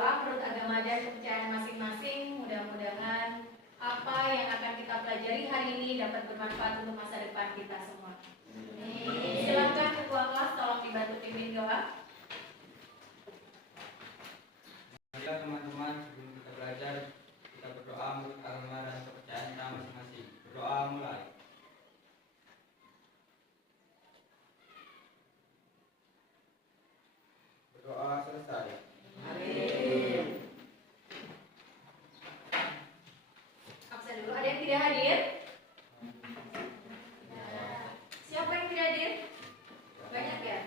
berdoa menurut agama dan kepercayaan masing-masing. Mudah-mudahan apa yang akan kita pelajari hari ini dapat bermanfaat untuk masa depan kita semua. Silakan ketua kelas tolong dibantu pimpin doa. Marilah teman-teman, sebelum kita belajar, kita berdoa menurut agama dan kepercayaan kita masing-masing. Berdoa mulai. Berdoa selesai. Amin. Absen dulu. Ada yang tidak hadir? Siapa yang tidak hadir? Banyak ya?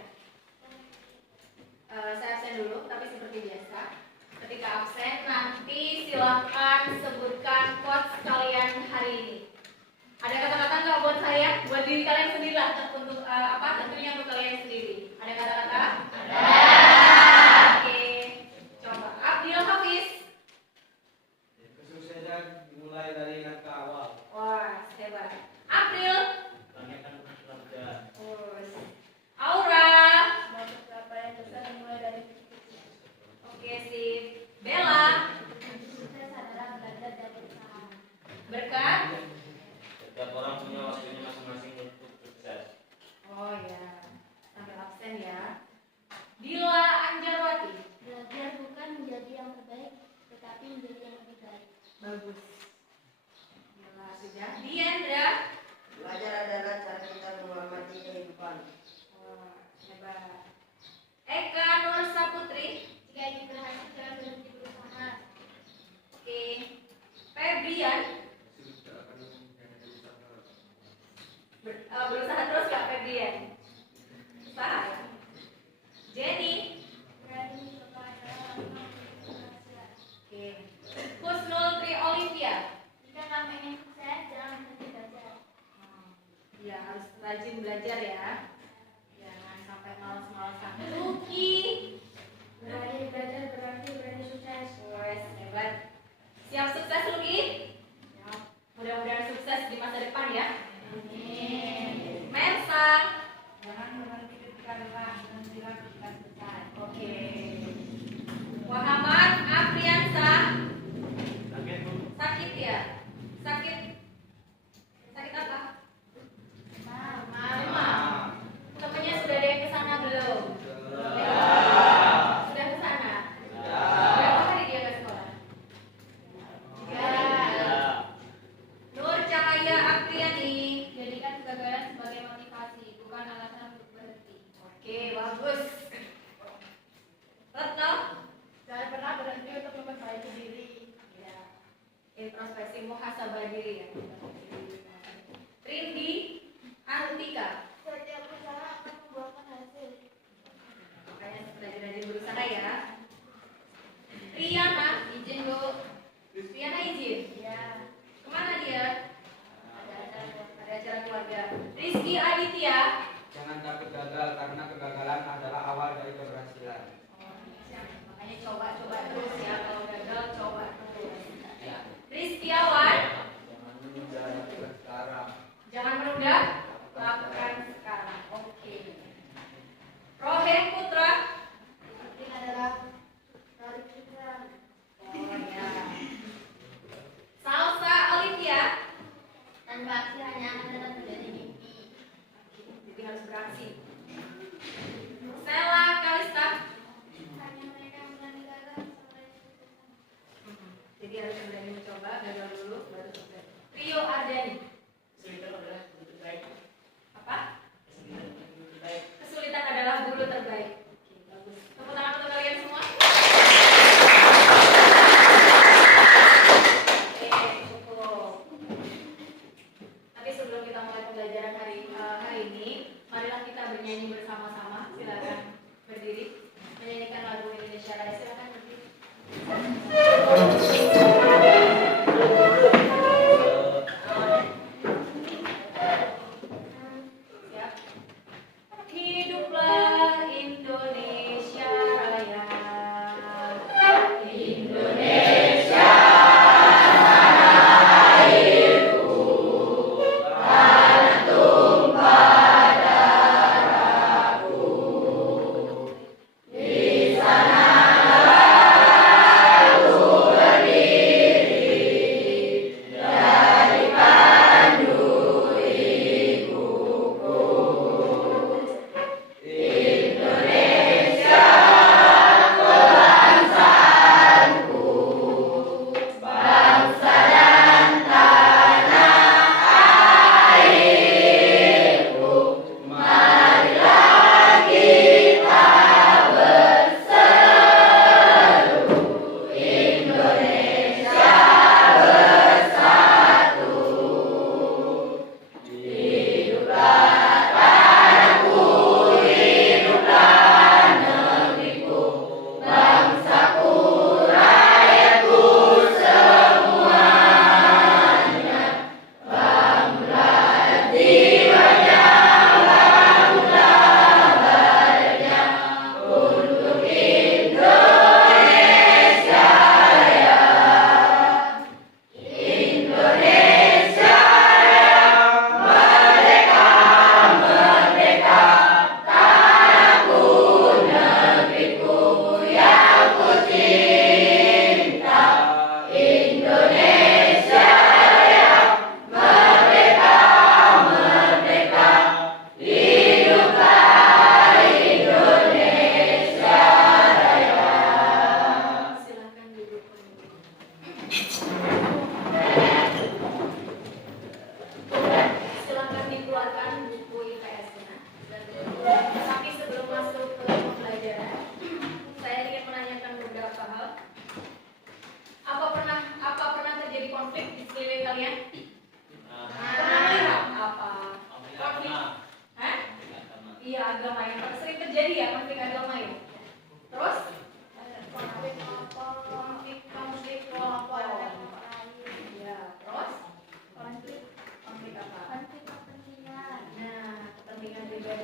Saya absen dulu, tapi seperti biasa. Ketika absen, nanti silakan sebutkan quotes kalian hari ini. Ada kata-kata nggak buat saya? Buat diri kalian sendiri lah, untuk tentunya untuk kalian sendiri. Ada kata-kata? Ada. Oke, coba. Abdil Hafiz. Kesuksesan dimulai dari langkah awal. Wah, hebat. April. Banyakkan pekerjaan. Aura. Suatu pencapaian besar dimulai dari kecil-kecil. Oke, sip. Bella. Sukses adalah belajar dan berusaha. Berkat. Setiap orang punya waktunya masing-masing untuk sukses. Oh ya, sambil absen ya. Dila Anjarwati. Belajar bukan menjadi yang terbaik, tetapi menjadi yang lebih baik. Bagus. Dila sudah. Diandra. Belajar adalah cara kita menghormati kehidupan. Wah, hebat. Eka Nur Saputri. Jika ingin berhasil, jangan berhenti berusaha. Oke. Febrian. Berusaha terus Kak Febrian. Usaha ya. Jenny. Berani mencoba adalah langkah menuju keberhasilan. Oke. Husnul Tri Olivia. Jika kamu ingin sukses, jangan berhenti belajar. Ya, harus rajin belajar ya. Jangan sampai malas-malasan. Lucky. Berani belajar berarti berani sukses. Wes, hebat. Siap sukses Lucky? Siap. Mudah-mudahan sukses di masa depan ya. Amin. Mersa. Jangan berhenti ketika lelah, berhentilah ketika selesai. Oke. Muhammad Afriansah. Sakit Bu? Sakit ya? Sakit. Sakit apa? Demam. Temennya sudah ada yang kesana belum? Sudah kesana? Berapa hari dia ke sekolah? 3. Nur Cahaya Apriani. Jadikan kegagalan sebagai motivasi, bukan alasan untuk berhenti. Oke, bagus. Retno. Jangan pernah berhenti untuk memperbaiki diri. Ya. Introspeksi muhasabah diri ya. Rindi Antika. Setiap usaha akan membuahkan hasil. Makanya rajin-rajin berusaha ya. Riana, izin Bu. Riana izin. Ya, Kemana dia? ada Ada acara keluarga. Rizky Aditya. Jangan takut gagal karena kegagalan adalah awal dari keberhasilan. Makanya coba-coba terus ya. Kalau gagal coba terus. Ya. Rizkyawan. Jangan menunda, lakukan sekarang. Jangan menunda. Lakukan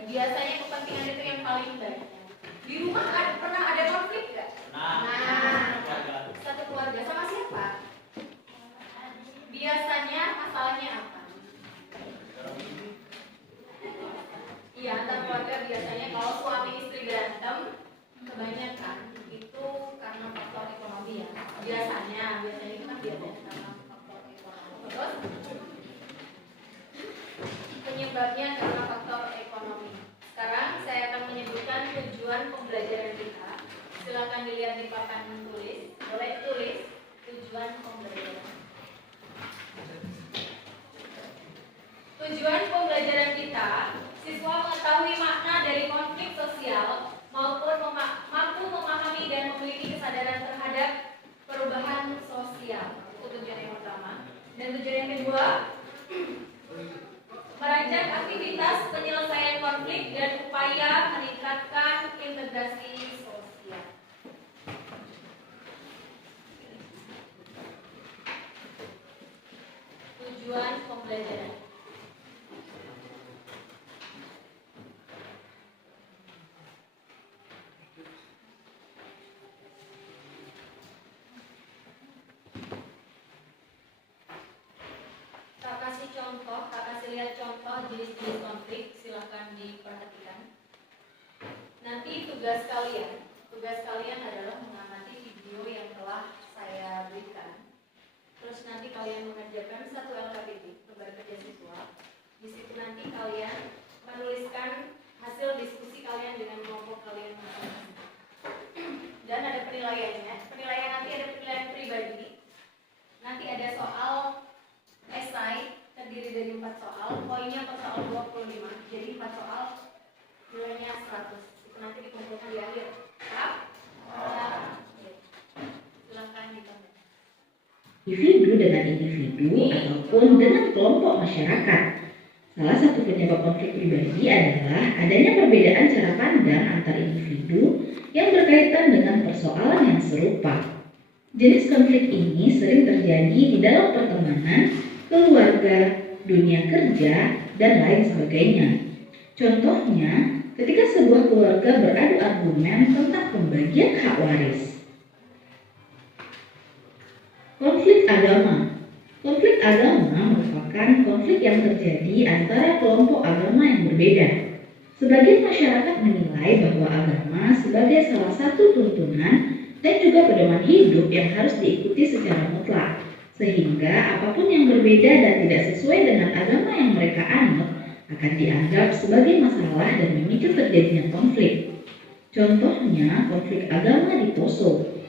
biasanya kepentingan itu yang paling banyak. Di rumah pernah ada konflik nggak? Nah, satu keluarga sama siapa? Biasanya masalahnya apa? Iya, antar keluarga biasanya kalau suami istri berantem, kebanyakan itu karena faktor ekonomi ya. Biasanya itu kan biasanya karena faktor ekonomi. Terus penyebabnya karena faktor ekonomi. Sekarang saya akan menyebutkan tujuan pembelajaran kita. Silakan dilihat di papan tulis. Boleh tulis tujuan pembelajaran. Tujuan pembelajaran kita, siswa mengetahui makna dari konflik sosial maupun mampu memahami dan memiliki kesadaran terhadap perubahan sosial. Itu tujuan yang pertama. Dan tujuan yang kedua, merancang aktivitas penyelesaian konflik dan upaya meningkatkan integrasi sosial. Tujuan pembelajaran. Tak kasih lihat contoh jenis-jenis konflik, silahkan diperhatikan. Nanti tugas kalian adalah mengamati video yang telah saya berikan. Terus nanti kalian mengerjakan satu LKPD, lembar kerja siswa. Di situ nanti kalian menuliskan hasil diskusi kalian dengan kelompok kalian masing-masing. Dan ada penilaiannya. Penilaian nanti ada penilaian pribadi. Nanti ada soal esai terdiri dari 4 soal, poinnya per soal 25, jadi 4 soal nilainya 100. Itu nanti dikumpulkan di akhir. Paham? Silakan ditanya. Individu dengan individu ataupun dengan kelompok masyarakat. Salah satu penyebab konflik pribadi adalah adanya perbedaan cara pandang antar individu yang berkaitan dengan persoalan yang serupa. Jenis konflik ini sering terjadi di dalam pertemanan, keluarga, dunia kerja, dan lain sebagainya. Contohnya, ketika sebuah keluarga beradu argumen tentang pembagian hak waris. Konflik agama. Konflik agama merupakan konflik yang terjadi antara kelompok agama yang berbeda. Sebagian masyarakat menilai bahwa agama sebagai salah satu tuntunan dan juga pedoman hidup yang harus diikuti secara mutlak, sehingga apapun yang berbeda dan tidak sesuai dengan agama yang mereka anut akan dianggap sebagai masalah dan memicu terjadinya konflik. Contohnya, konflik agama di Poso.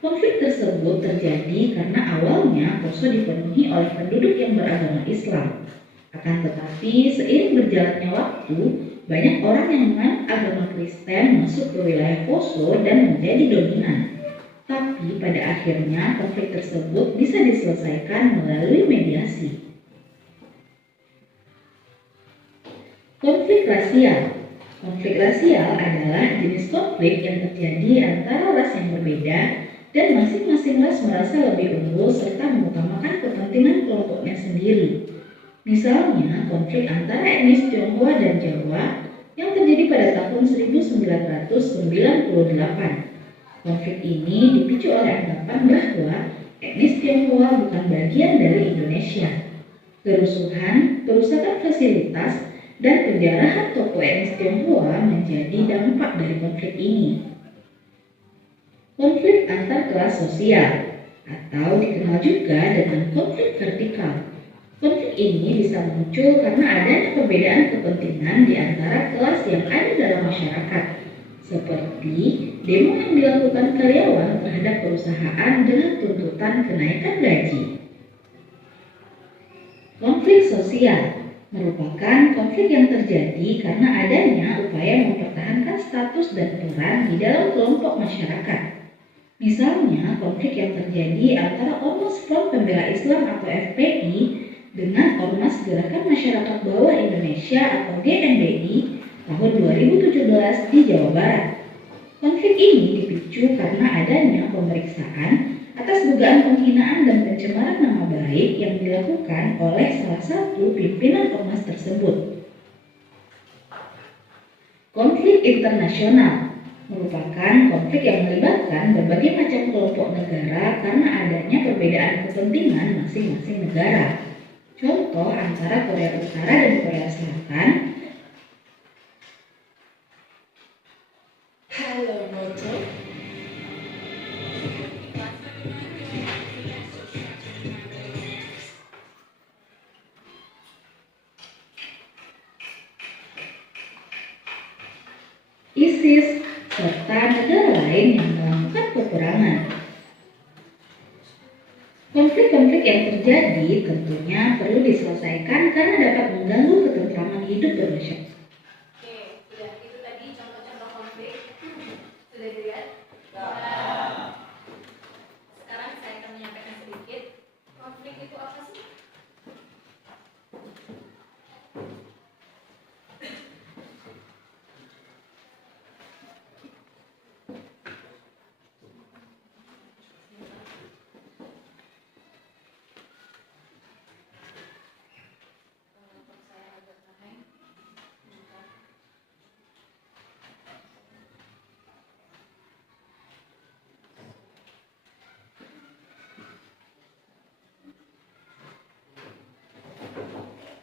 Konflik tersebut terjadi karena awalnya Poso dipenuhi oleh penduduk yang beragama Islam. Akan tetapi, seiring berjalannya waktu, banyak orang yang menganut agama Kristen masuk ke wilayah Poso dan menjadi dominan. Tapi pada akhirnya konflik tersebut bisa diselesaikan melalui mediasi. Konflik rasial. Konflik rasial adalah jenis konflik yang terjadi antara ras yang berbeda dan masing-masing ras merasa lebih unggul serta mengutamakan kepentingan kelompoknya sendiri. Misalnya, konflik antara etnis Tionghoa dan Jawa yang terjadi pada tahun 1998. Konflik ini dipicu oleh anggapan bahwa etnis Tionghoa bukan bagian dari Indonesia. Kerusuhan, kerusakan fasilitas, dan penjarahan tokoh etnis Tionghoa menjadi dampak dari konflik ini. Konflik antar kelas sosial atau dikenal juga dengan konflik vertikal. Konflik ini bisa muncul karena adanya perbedaan kepentingan di antara kelas yang ada dalam masyarakat, seperti demo yang dilakukan karyawan terhadap perusahaan dengan tuntutan kenaikan gaji. Konflik sosial merupakan konflik yang terjadi karena adanya upaya mempertahankan status dan peran di dalam kelompok masyarakat. Misalnya, konflik yang terjadi antara Ormas Front Pembela Islam atau FPI dengan Ormas Gerakan Masyarakat Bawah Indonesia atau GMBI tahun 2017 di Jawa Barat. Konflik ini dipicu karena adanya pemeriksaan atas dugaan penghinaan dan pencemaran nama baik yang dilakukan oleh salah satu pimpinan ormas tersebut. Konflik internasional merupakan konflik yang melibatkan berbagai macam kelompok negara karena adanya perbedaan kepentingan masing-masing negara. Contoh antara Korea Utara dan Korea Selatan. Halo Moto. ISIS, serta negara lain yang melakukan peperangan. Konflik-konflik yang terjadi tentunya perlu diselesaikan karena dapat mengganggu ketentraman hidup bermasyarakat. Oke, sudah itu tadi contoh-contoh konflik. Sudah dilihat? Sekarang saya akan menyampaikan sedikit. Konflik itu apa sih?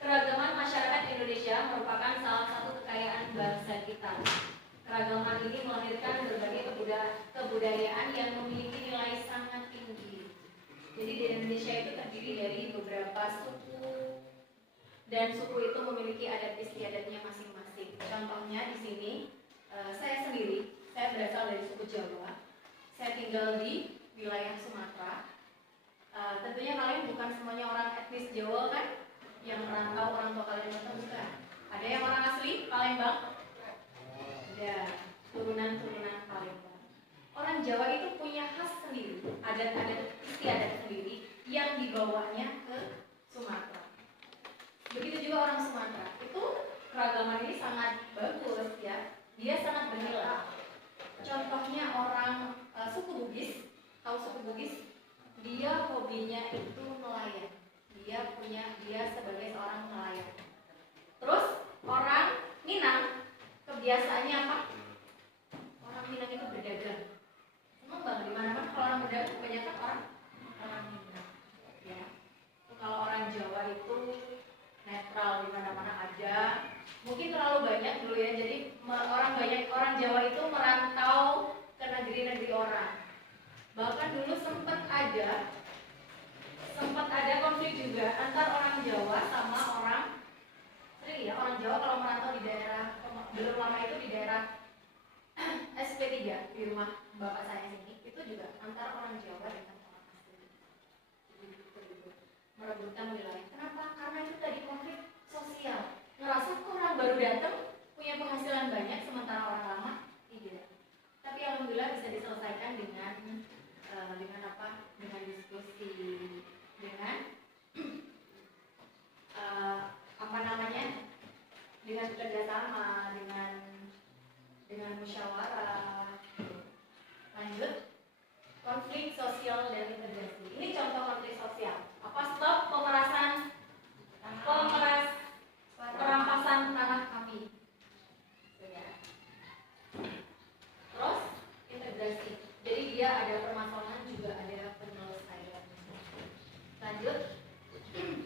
Keragaman masyarakat Indonesia merupakan salah satu kekayaan bangsa kita. Keragaman ini melahirkan berbagai kebudayaan yang memiliki nilai sangat tinggi. Jadi di Indonesia itu terdiri dari beberapa suku, dan suku itu memiliki adat istiadatnya masing-masing. Contohnya di sini, saya sendiri, saya berasal dari suku Jawa. Saya tinggal di wilayah Sumatera. Tentunya kalian bukan semuanya orang etnis Jawa kan? Yang merantau orang tua kalian merantau bukan. Ada yang orang asli Palembang? Ada turunan-turunan Palembang. Orang Jawa itu punya khas sendiri, adat-adat istiadat sendiri yang dibawanya ke Sumatera. Begitu juga orang Sumatera. Itu keragaman ini sangat bagus ya. Dia sangat bernilai. Contohnya orang suku Bugis, tahu suku Bugis? Dia hobinya itu nelayan. Dia sebagai seorang nelayan. Terus orang Minang kebiasaannya apa? Orang Minang itu berdagang. Emang bang di mana-mana kalau orang berdagang kebanyakan orang Minang. Ya. Kalau orang Jawa itu netral di mana-mana aja. Mungkin terlalu banyak dulu ya. Jadi orang Jawa itu merantau ke negeri-negeri orang. Bahkan dulu sempat ada konflik juga antar orang Jawa sama orang Jawa kalau merantau di daerah belum lama itu di daerah SP3 di rumah bapak saya ini itu juga antara orang Jawa dengan orang asli merebutkan wilayah. Kenapa? Karena itu tadi konflik sosial. Ngerasa kok orang baru datang punya penghasilan banyak sementara orang lama tidak. Tapi alhamdulillah bisa diselesaikan dengan apa? Dengan diskusi, dengan dengan kerjasama, dengan musyawarah. Lanjut, konflik sosial dan integrasi. Ini contoh konflik sosial. Apa sebab perampasan tanah kami? Terus integrasi. Jadi dia ada permasalahan juga ada penyelesaian. Lanjut,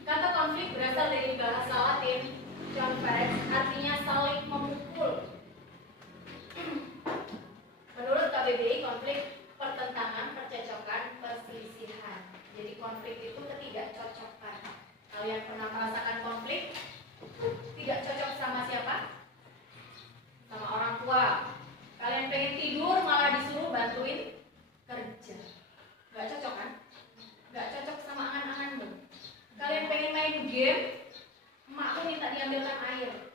kata konflik berasal dari bahasa Latin conferes, artinya saling memukul. Menurut KBBI, konflik pertentangan, percecokan, perselisihan. Jadi konflik itu ketidakcocokan. Kalian pernah merasakan konflik? Tidak cocok sama siapa? Sama orang tua. Kalian pengen tidur malah disuruh bantuin kerja. Gak cocok kan? Gak cocok sama angan-anganmu. Kalian pengen main game, emakmu minta diambilkan air.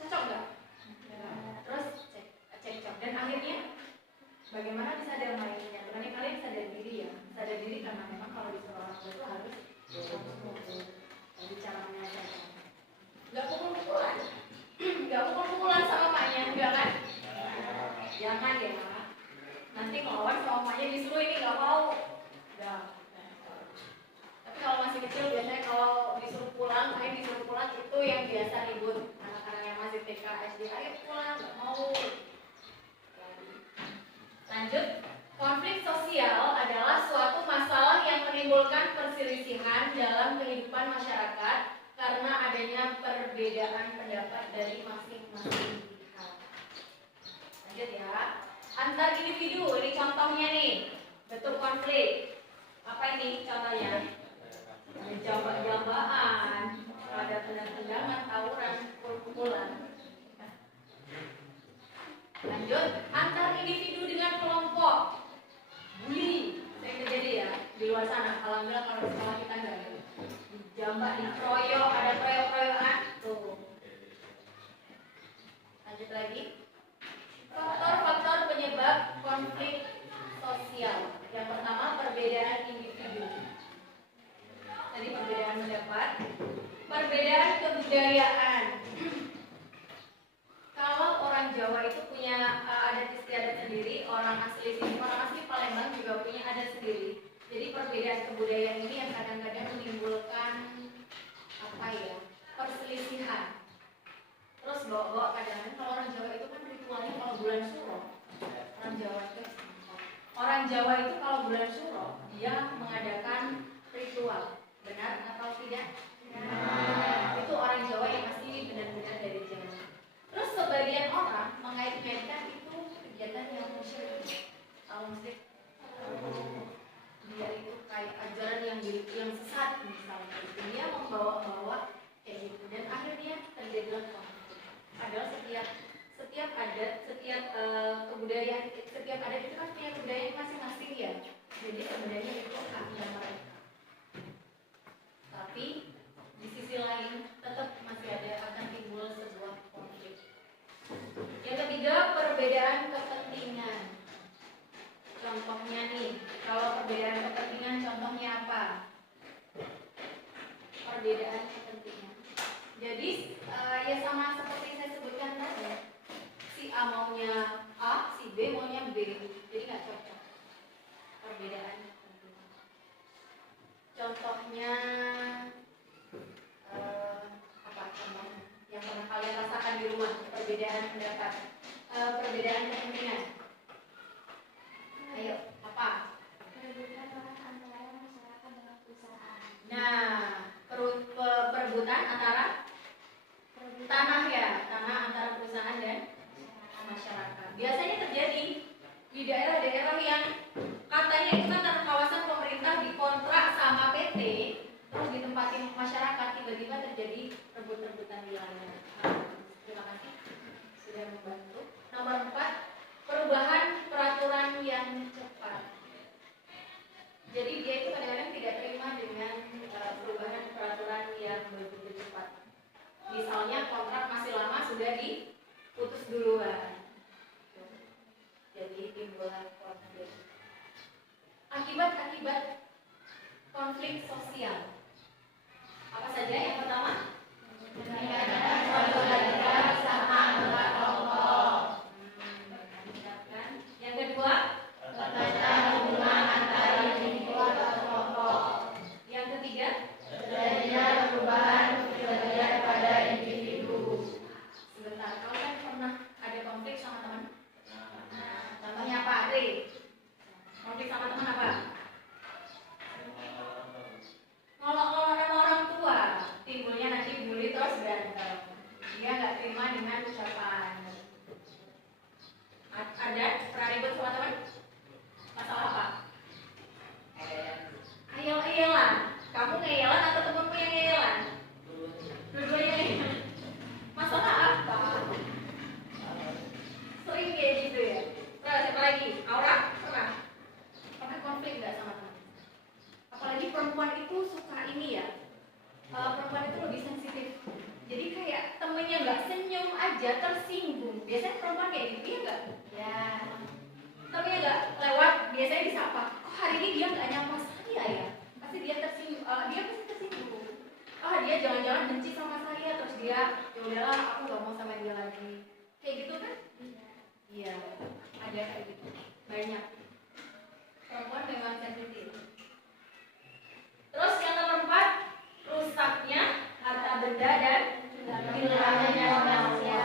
Cocok gak? Terus cekcok. Dan akhirnya bagaimana bisa damainya? Sebenarnya kalian sadar diri ya. Sadar diri karena memang kalau disuruh orang tua itu harus cara menyelesaikan. Gak pukul-pukulan. Gak pukul-pukulan sama emaknya, enggak kan? Jangan ya. Nanti ngelawan sama emaknya disuruh ini gak mau. Udah. Tapi kalau masih kecil biasanya kalau disuruh pulang itu yang biasa ribut. Anak-anak yang masih TK SD, ayo pulang, nggak mau. Lanjut, konflik sosial adalah suatu masalah yang menimbulkan perselisihan dalam kehidupan masyarakat karena adanya perbedaan pendapat dari masing-masing pihak. Lanjut ya, antar individu, ini contohnya nih, bentuk konflik. Apa ini contohnya? Ada jambak-jambakan, ada tendang-tendangan, tawuran, pukul-pukulan. Lanjut, antar individu dengan kelompok. Bully, sering terjadi ya di luar sana. Alhamdulillah kalau di sekolah kita enggak ada. Dijambak, dikeroyok, ada keroyok-keroyokan. Tuh. Lanjut lagi. Faktor-faktor penyebab konflik sosial. Yang pertama, perbedaan individu. Tadi perbedaan pendapat, perbedaan kebudayaan. Kalau orang Jawa itu punya adat istiadat sendiri, orang asli sini, orang asli Palembang juga punya adat sendiri. Jadi perbedaan kebudayaan ini yang kadang-kadang menimbulkan apa ya, perselisihan. Terus bawa kadang-kadang kalau orang Jawa itu kan ritualnya kalau bulan Suro, orang Jawa itu kalau bulan Suro dia mengadakan ritual, benar atau tidak? Nah, itu orang Jawa yang masih benar-benar dari Jawa. Terus sebagian orang mengait-ngaitkan itu kegiatan yang musyrik. Kalau musyrik, dia itu kayak ajaran yang sesat misalnya. Dia membawa-bawa kayak gitu dan akhirnya terjadilah konflik. Padahal setiap adat, setiap kebudayaan, setiap adat itu kan punya kebudayaan masing-masing ya. Jadi sebenarnya itu haknya mereka. Tapi di sisi lain tetap masih ada akan timbul sebuah konflik. Yang ketiga, perbedaan kepentingan. Contohnya nih, kalau perbedaan kepentingan contohnya apa? Perbedaan kepentingan. Jadi ya sama seperti saya sebutkan tadi, si A maunya A, si B maunya B, jadi nggak cocok. Perbedaan kepentingan. Contohnya apa contohnya? Yang pernah kalian rasakan di rumah, perbedaan pendapat, perbedaan kepentingan. Ayo, apa? Perebutan lahan antara masyarakat dengan perusahaan. Nah, perebutan antara tanah ya, tanah antara perusahaan dan masyarakat. Biasanya terjadi di daerah-daerah yang katanya itu kan tanah kawasan pemerintah dikontrak sama PT, terus ditempatin masyarakat, tiba-tiba terjadi rebut-rebutan wilayah. Terima kasih sudah membantu. Nomor 4, perubahan peraturan yang cepat. Jadi dia itu kadang-kadang tidak terima dengan perubahan peraturan yang begitu cepat. Misalnya kontrak masih lama sudah diputus duluan. Jadi timbullah konflik. Akibat-akibat konflik sosial. Apa saja? Yang pertama, sama anggota kelompok. Yang kedua, hubungan antara individu atau kelompok. Yang ketiga, terjadinya perubahan kepribadian pada individu. Sebentar, kau kan pernah ada konflik sama teman? Contohnya apa, Adri? Konflik sama teman apa? Ngolok-ngolok sama orang tua, timbulnya nanti bully terus berantem. Dia nggak terima dengan ucapan. Ada pernah ribut sama teman? Masalah apa? Ngeyel-ngeyelan. Kamu ngeyelan atau temanmu yang ngeyelan? Dua-duanya ngeyelan. Masalah apa? Sering kayak gitu ya. Terus siapa lagi? Aura? Pernah konflik nggak sama teman? Apalagi perempuan itu suka ini ya. Perempuan itu lebih sensitif. Jadi kayak temennya nggak senyum aja tersinggung. Biasanya perempuan kayak gitu ya nggak? Ya. Temennya nggak lewat, biasanya disapa. Kok hari ini dia nggak nyapa saya ya? Pasti dia tersinggung. Dia pasti tersinggung. Dia jangan-jangan benci sama saya, terus dia ya udahlah aku nggak mau sama dia lagi. Kayak gitu kan? Iya. Ada kayak gitu. Banyak. Perempuan memang sensitif. Terus yang nomor 4, rusaknya harta benda dan hilangnya nyawa manusia.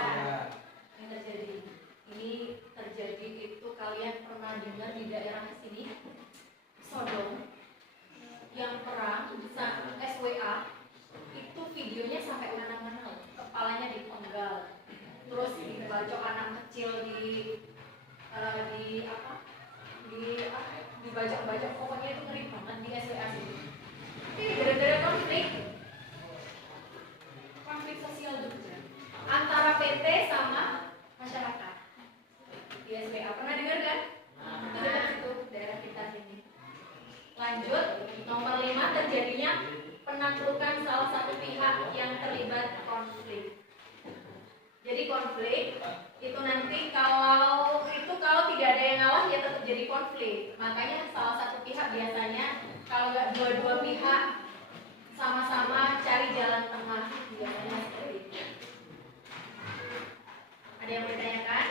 Dibajak-bajak, pokoknya itu ngeri banget di SWA sini. Ini gara-gara konflik sosial juga antara PT sama masyarakat di SWA. Pernah dengar kan? Itu dekat situ, daerah kita sini. Lanjut, nomor 5, terjadinya penaklukan salah satu pihak yang terlibat konflik. Jadi konflik itu nanti kalau tidak ada yang ngalah ya tetap jadi konflik. Makanya salah satu pihak biasanya kalau nggak dua-dua pihak sama-sama cari jalan tengah, biasanya seperti itu. Ada yang mau ditanyakan?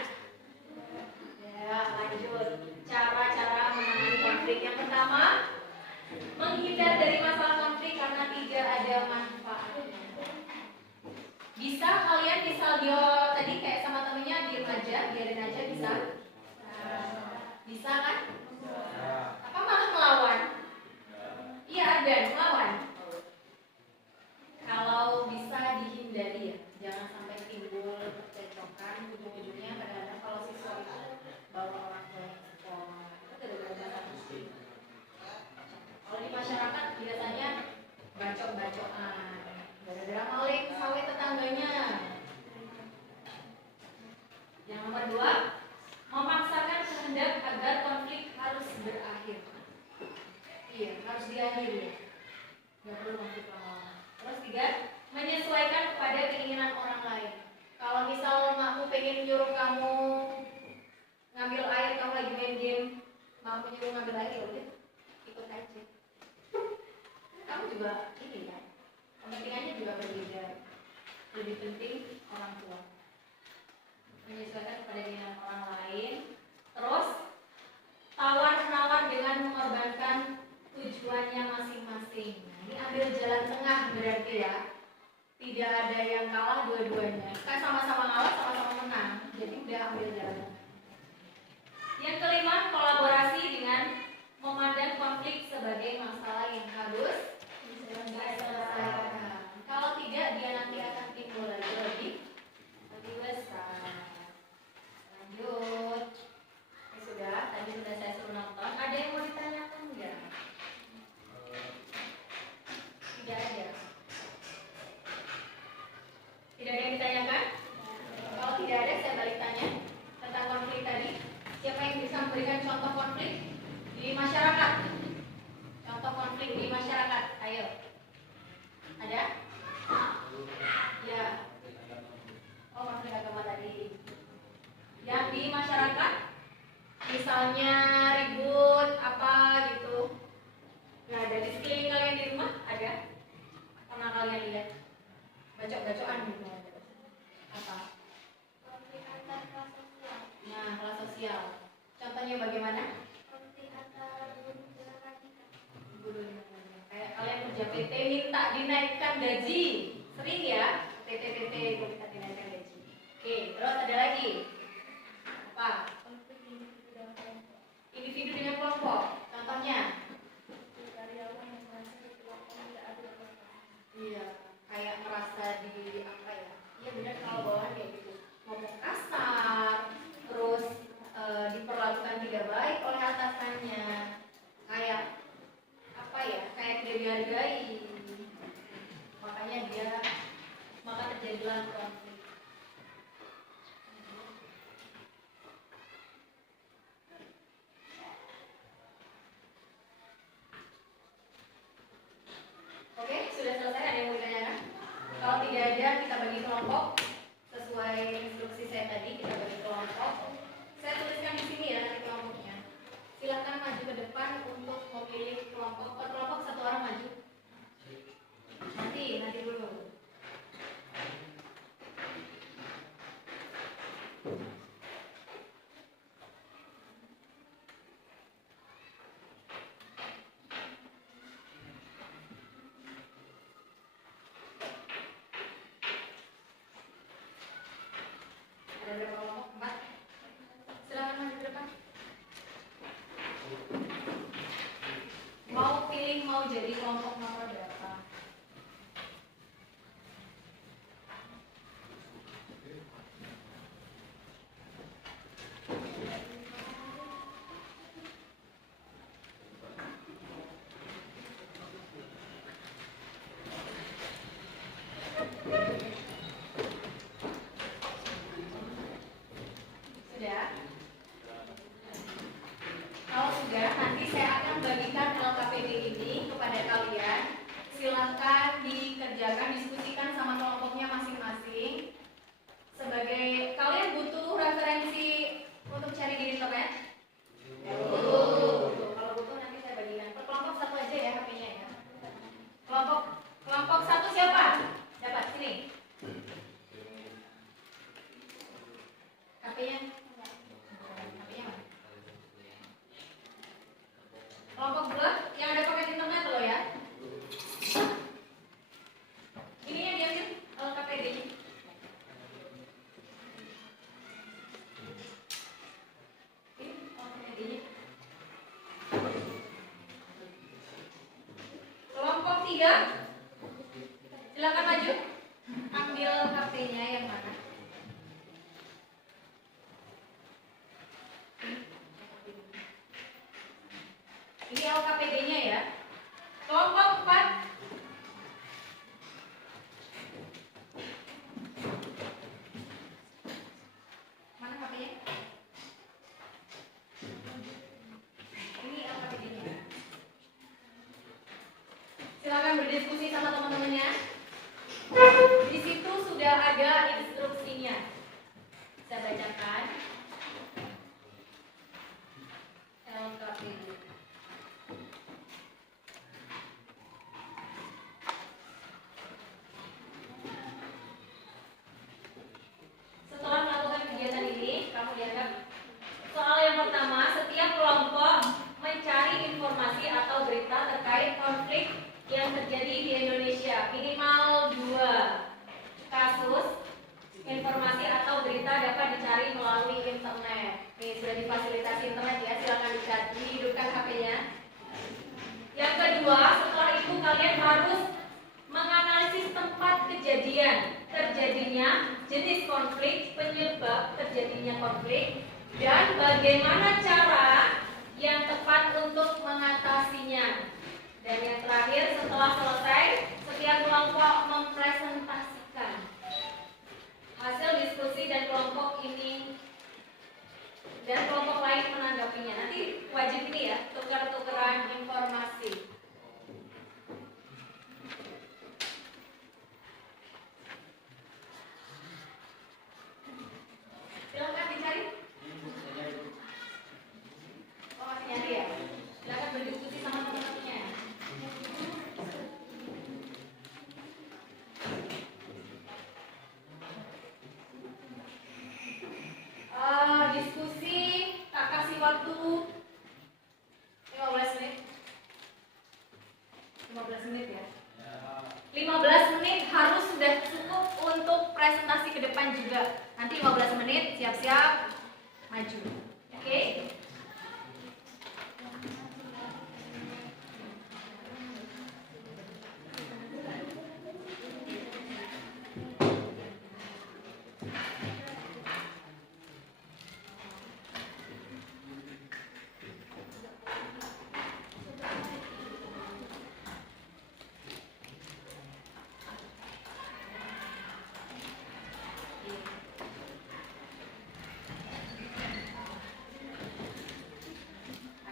Ya, lanjut. Cara-cara menangani konflik. Yang pertama, menghindar dari masalah konflik karena tidak ada manfaatnya. Bisa kalian misal dia tadi kayak sama temennya diem aja, biarin aja, bisa? Bisa kan? Apa malah melawan? Iya, ada melawan. Kalau bisa dihindari ya, jangan sampai timbul percekcokan. Ujung-ujungnya kadang-kadang kalau siswa itu bawa orang tua ke sekolah, itu gara-gara konflik. Kalau di masyarakat biasanya bacok-bacokan, gara-gara maling sawit tetangganya. Yang nomor 2, memaksakan kehendak agar konflik harus berakhir. Iya, harus diakhiri. Nggak perlu konflik lama-lama. Terus 3, menyesuaikan kepada keinginan orang lain. Kalau misal makmu pengen nyuruh kamu ngambil air, kamu lagi main game, makmu nyuruh ngambil air, ya udah ikut aja. Kamu juga ini kan, kepentingannya juga berbeda. Lebih penting orang tua. Menyesuaikan kepada keinginan orang lain. Terus tawar-menawar dengan mengorbankan tujuannya masing-masing. Nah, ini ambil jalan tengah berarti ya. Tidak ada yang kalah, dua-duanya. Kan sama-sama ngalah, sama-sama menang. Jadi udah ambil jalan tengah. Yang kelima, kolaborasi dengan memandang konflik sebagai masalah yang harus diselesaikan. Kalau tidak, dia nanti akan timbul lagi lebih besar. Lanjut. Sudah, tadi sudah saya suruh nonton. Ada yang mau ditanyakan enggak? Tidak ada. Tidak ada yang ditanyakan? Kalau tidak ada, saya balik tanya tentang konflik tadi. Siapa yang bisa memberikan contoh konflik di masyarakat? Contoh konflik di masyarakat, ayo. Ada? Ya. Oh, konflik agama tadi. Yang di masyarakat, misalnya ribut apa gitu. Nggak ada di sekeliling kalian di rumah? Ada? Pernah kalian lihat? Bacok-bacokan gitu. Apa? Konflik antar kelas sosial. Nah, kelas sosial. Contohnya bagaimana? Konflik antar guru dengan majikan. Guru dengan majikan. Kayak kalian kerja PT minta dinaikkan gaji. Sering ya? PT minta dinaikkan gaji. Oke, terus ada lagi. Apa? Konflik individu dengan kelompok. Individu dengan kelompok. Contohnya? Karyawan yang merasa diperlakukan tidak adil oleh Iya, kayak merasa di apa ya? Iya benar, kalau bawahan kayak gitu. Ngomong kasar, terus diperlakukan tidak baik oleh atasannya. Kayak apa ya? Kayak tidak dihargai. Maka terjadilah konflik. Oke, sudah selesai. Ada yang mau ditanyakan? Kalau tidak ada, kita bagi kelompok sesuai instruksi saya tadi. Kita bagi kelompok. Saya tuliskan di sini ya nanti kelompoknya. Silakan maju ke depan untuk memilih kelompok. Per kelompok satu orang maju. Nanti dulu. Ada berapa kelompok? 4. Silakan maju ke depan. Mau pilih mau siap? Silakan maju. Ambil HP-nya yang mana? Ini LKPD-nya ya. Kelompok 4. Mana HP-nya? Ini LKPD-nya. Silakan berdiskusi sama teman-temannya. Di situ sudah ada instruksinya. Saya bacakan. LKPD. Setelah melakukan kegiatan ini, kamu dianggap soal yang pertama, setiap kelompok mencari informasi atau berita terkait konflik yang terjadi di Indonesia. Minimal 2 kasus informasi atau berita dapat dicari melalui internet. Ini sudah difasilitasi internet ya, silakan dihidupkan HP-nya. Yang kedua, setelah itu kalian harus menganalisis tempat kejadian, terjadinya jenis konflik, penyebab terjadinya konflik, dan bagaimana cara yang tepat untuk mengatasinya. Dan yang terakhir, setelah selesai, setiap kelompok mempresentasikan hasil diskusi dan kelompok ini dan kelompok lain menanggapinya. Nanti wajib ini ya, tukar-tukaran informasi. Silakan dicari. Oh, masih nyari ya? Silakan berdiskusi sama teman-temannya. Diskusi, tak kasih waktu 15 menit. 15 menit ya. 15 menit harus sudah cukup untuk presentasi ke depan juga. Nanti 15 menit siap-siap maju. Oke?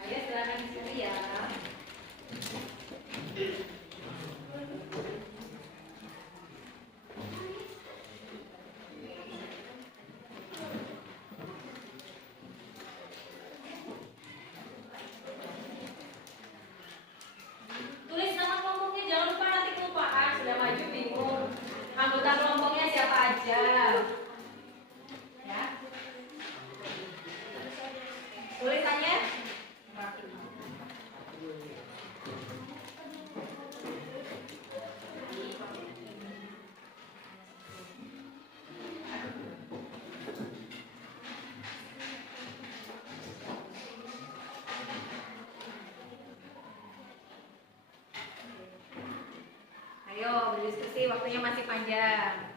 Ayo silakan diskusi ya. Tulis nama kelompoknya, jangan lupa nanti kelupaan. Sudah maju bingung. Anggota kelompoknya siapa aja? Ya. Tulisannya? Ayo berdiskusi, waktunya masih panjang.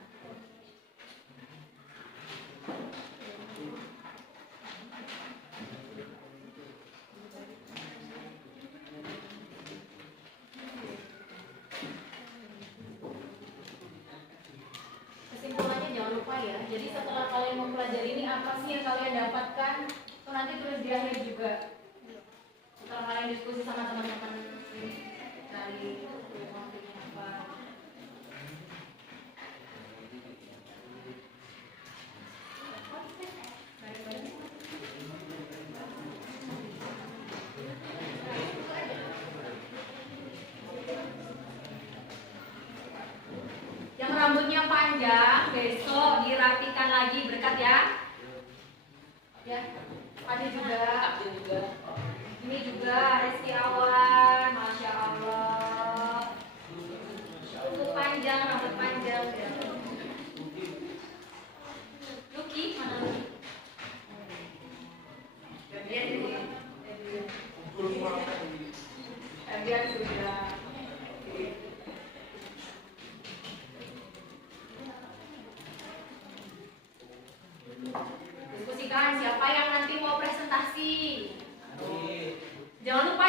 Kesimpulannya jangan lupa ya. Jadi setelah kalian mempelajari ini apa sih yang kalian dapatkan? Itu nanti tulis di akhir juga. Setelah kalian diskusi sama teman-teman dari konfliknya apa. Yang rambutnya panjang besok dirapikan lagi berkat ya. Ya, ada juga. Ini juga Rizky Awan, Masya Allah. Kuku panjang, rambut panjang. Luki, mana Luki? Fabian sudah.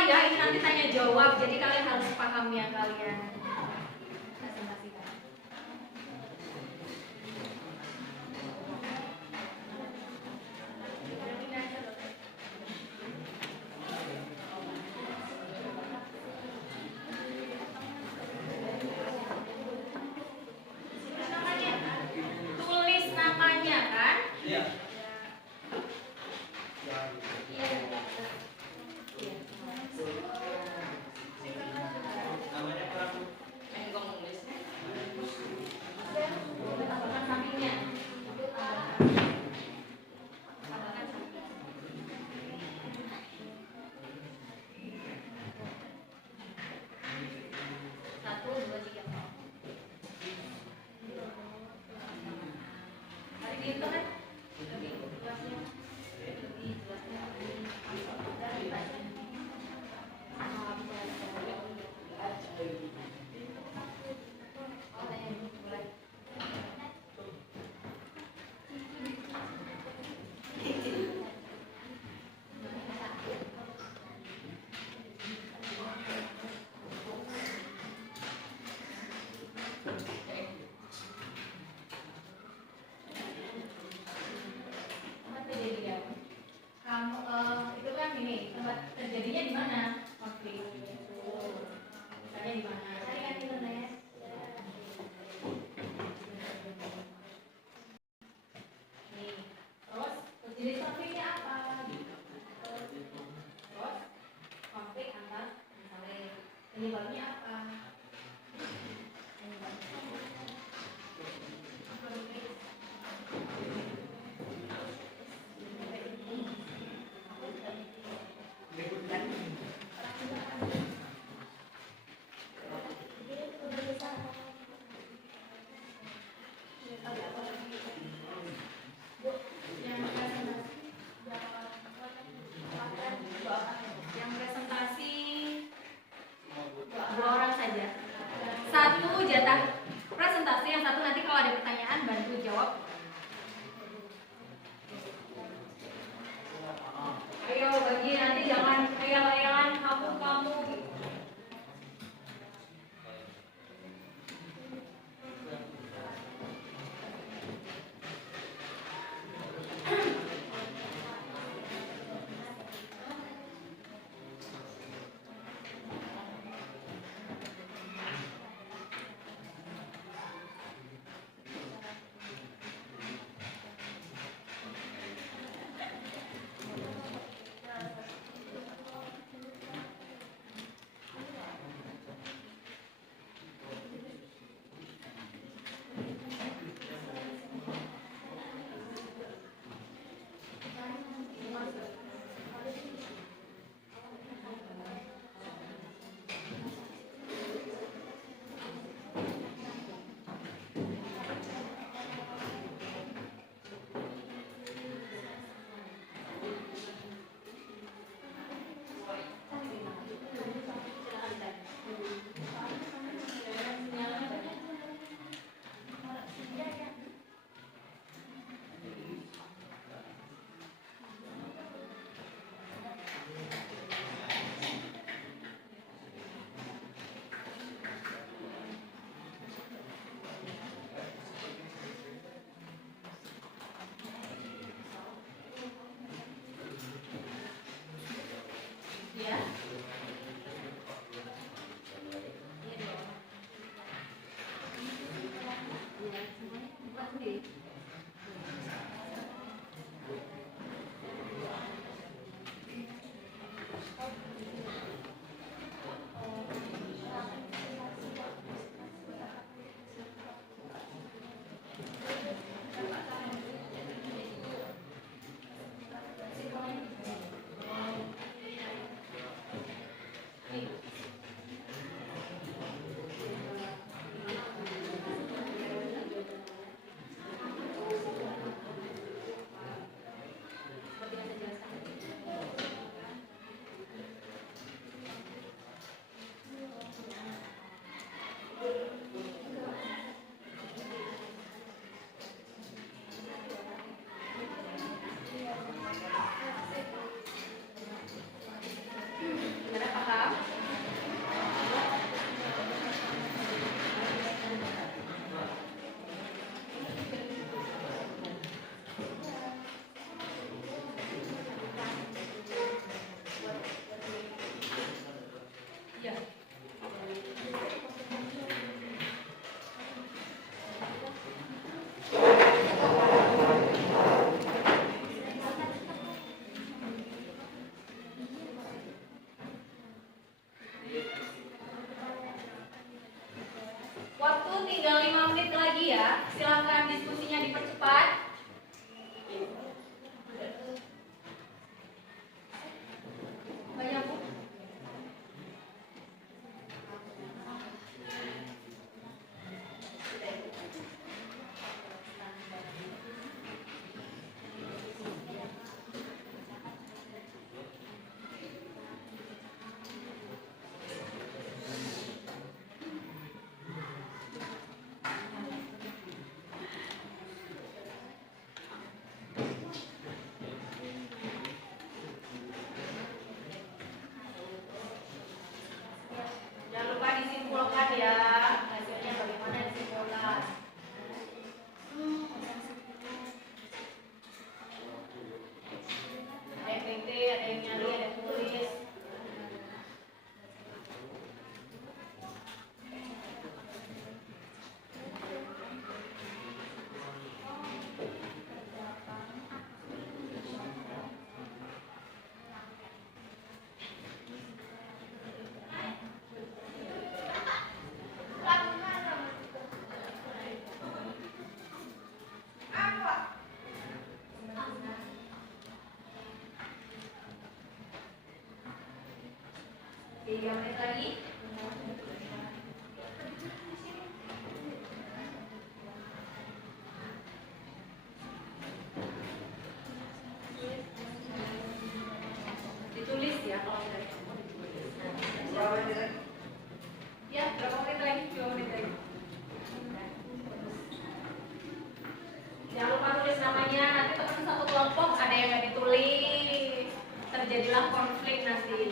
ya, ini nanti tanya jawab, jadi kalian harus paham yang kalian presentasikan. Tulis namanya kan? Iya. Namanya kurang. Tambahkan sampingnya. Satu, dua, tiga. Tadi dihitung kan? Lebih jelasnya. Lebih jelasnya. Tempat terjadinya apa? Kamu itu kan ini tempat terjadinya di mana? Konflik. Misalnya di mana? Cari kan internet. Nih, terus jenis konfliknya apa? Terus konflik antar misalnya penyebabnya apa? Yang presentasi dua orang saja. Satu jatah presentasi, yang satu nanti kalau ada pertanyaan bantu jawab. Ayo bagi, nanti jangan ayal-ayalan kamu. Silakan diskusinya dipercepat. Banyak Bu. Jangan lupa disimpulkan ya. Hasilnya bagaimana disimpulkan. Ada yang dikte, ada yang nyari, ada yang tulis. Tiga menit lagi. Ditulis ya kalau dari kamu ditulis. Ya, berapa menit lagi? 2 menit lagi. Jangan lupa tulis namanya. Nanti teman satu kelompok ada yang nggak ditulis. Terjadilah konflik nanti.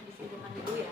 Disimpulkan dulu ya.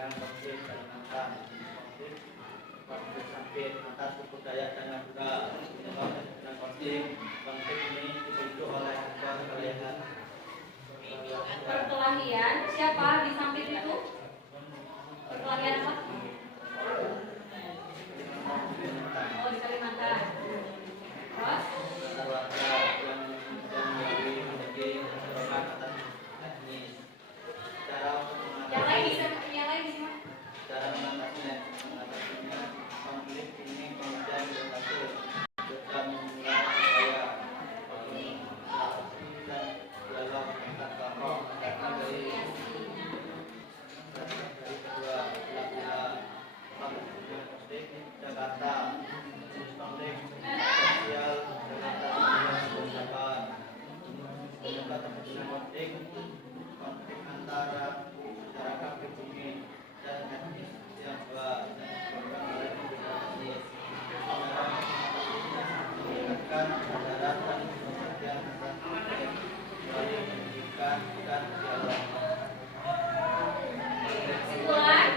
yang konflik Kalimantan. Konflik sempit antar suku Dayak dan Madura. Penyebab dan konflik ini dipicu oleh perkelahian. Perkelahian siapa di samping itu? Perkelahian apa? Oh, di Kalimantan. Terus? Antar warga yang melalui menjadi dorongan atas etnis. Cara untuk Yang lain bisa, yang lain bisa. cara mengatasinya konflik ini kemudian bersatu juga memulai upaya komunikasi dan dialog antar kelompok karena dari kedua belah pihak konflik Jakarta konflik sosial Jakarta bersabar semoga terjadi konflik antara masyarakat pribumi dan etnis Tionghoa dan disebabkan oleh komunikasi meningkatkan kesadaran dan pengertian atas konflik melalui pendidikan dan dialog. Kesimpulan?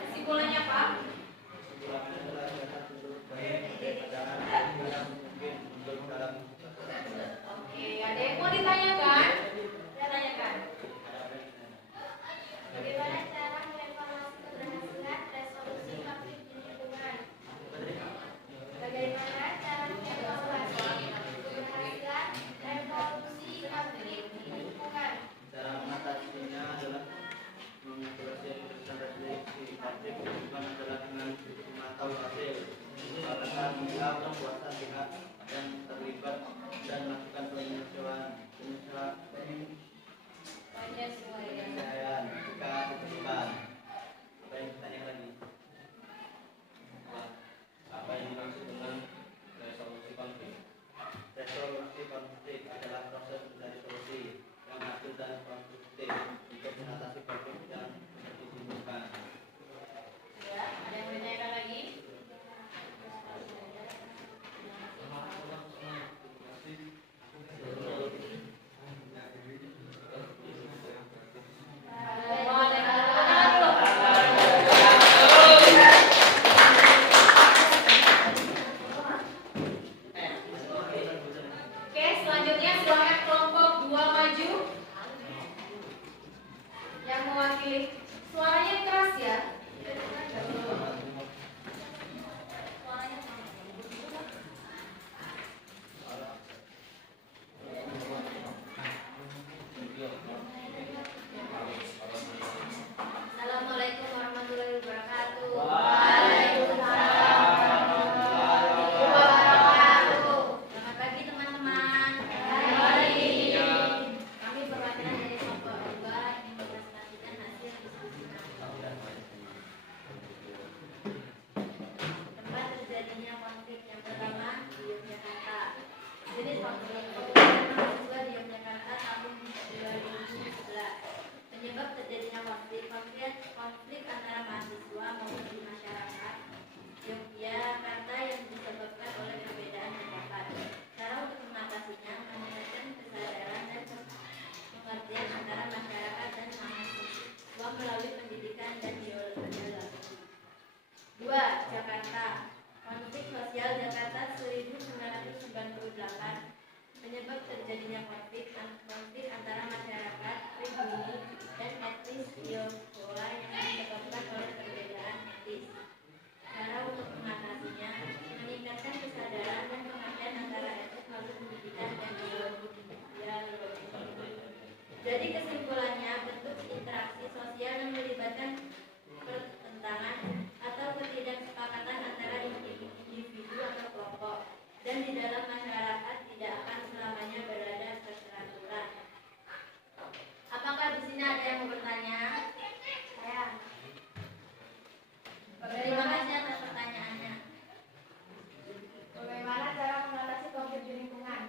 Kesimpulannya apa? Kesimpulannya adalah jangan tunduk baik keadaan yang mungkin untuk dalam Oke, ada yang mau ditanyakan? Saya tanyakan. Bagaimana cara mengevaluasi keberhasilan resolusi konflik di lingkungan? Bagaimana cara mengevaluasi keberhasilan resolusi konflik di lingkungan? cara mengatasinya adalah mengevaluasi resolusi konflik bukan adalah dengan memantau hasil karena melihat kepuasan pihak yang terlibat dan melakukan penyesuaian Penyesuaian. jika diperlukan. Apa yang ditanya lagi? Apa yang dimaksud dengan resolusi konflik? Resolusi konflik adalah proses dari solusi yang adil dan konstruktif untuk mengatasi konflik yang ditimbulkan. Ya, ada yang mau ditanyakan lagi? Oke, selanjutnya silakan kelompok 2 maju. Yang mewakili suaranya keras ya. Suaranya Assalamualaikum warahmatullahi wabarakatuh. Waalaikumsalam warahmatullahi wabarakatuh. Selamat pagi teman-teman. Pagi. Kami perwakilan dari kelompok 2 yang mempresentasikan hasil diskusi kami. Tempat terjadinya konflik yang pertama di Yogyakarta. Jenis konflik mahasiswa di Yogyakarta tahun 2011. Penyebab terjadinya konflik antara mahasiswa maupun di masyarakat Yogyakarta yang disebabkan oleh perbedaan pendapat. Cara untuk mengatasinya meningkatkan kesadaran dan pengertian antara masyarakat dan mahasiswa melalui pendidikan dan dialog. 2. Jakarta. Konflik sosial Jakarta 1998. Penyebab terjadinya konflik antara masyarakat pribumi dan etnis Tionghoa yang disebabkan oleh perbedaan etnis. Cara untuk mengatasinya meningkatkan kesadaran dan pengertian antara etnis melalui pendidikan dan dialog. Jadi kesimpulannya, bentuk interaksi sosial yang melibatkan pertentangan atau ketidaksepakatan antara individu atau kelompok dan di dalam masyarakat tidak akan selamanya berada teraturan. Apakah di sini ada yang mau bertanya? Saya. Terima kasih atas pertanyaannya. Bagaimana cara mengatasi konflik di lingkungan?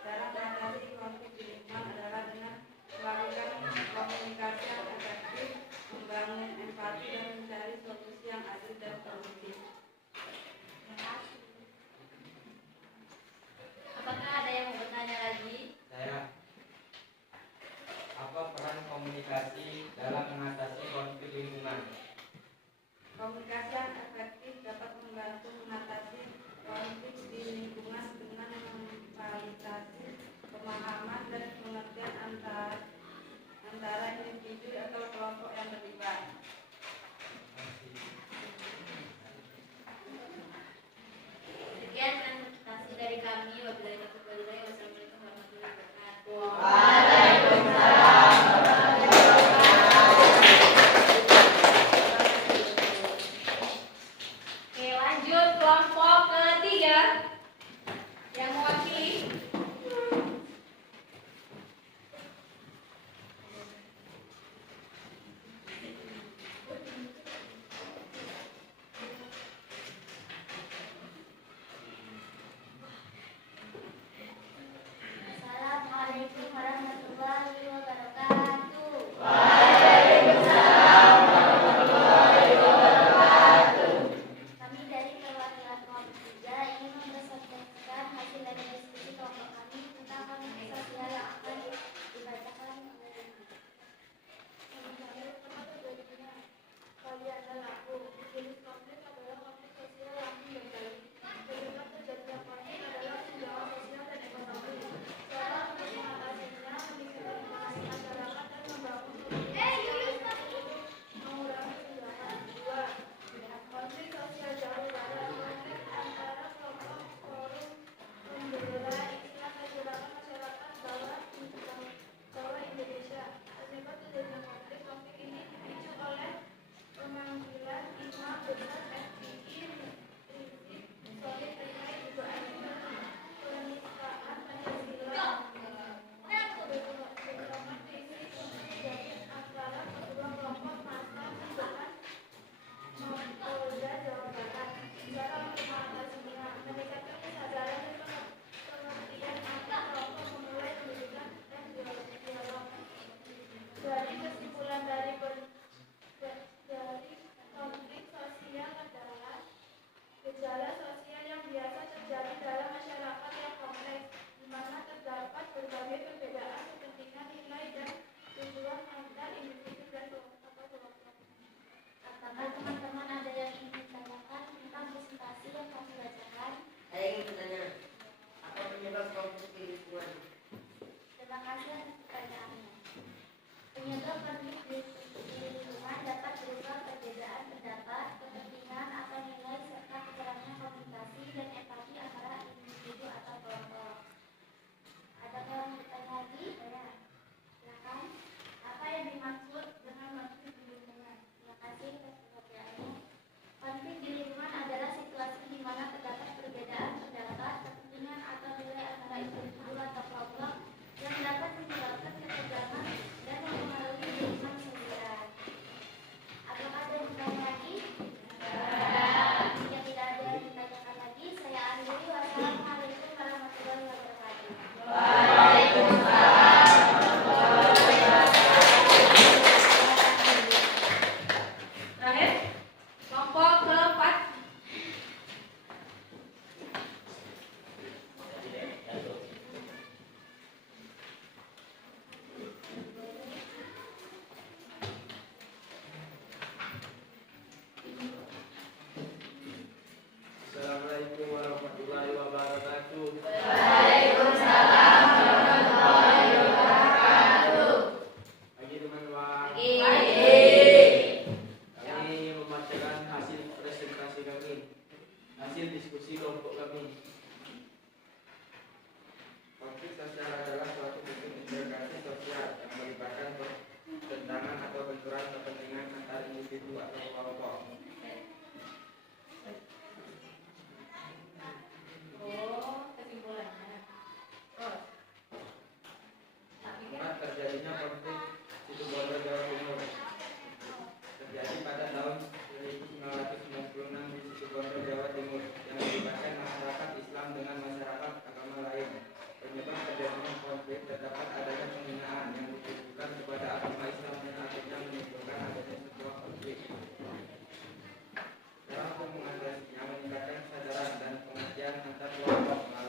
Cara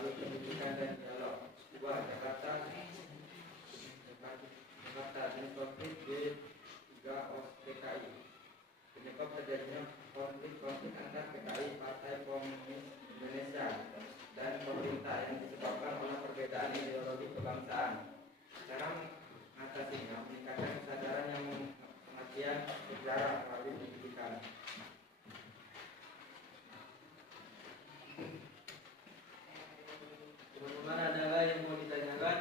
melalui pendidikan dan dialog. 2. Jakarta jenis konflik G3 OSPKI. Penyebab terjadinya konflik antar PKI Partai Komunis Indonesia dan pemerintah yang disebabkan oleh perbedaan ideologi kebangsaan. Cara mengatasinya meningkatkan kesadaran yang pengertian sejarah melalui pendidikan. Teman-teman, ada nggak yang mau ditanyakan?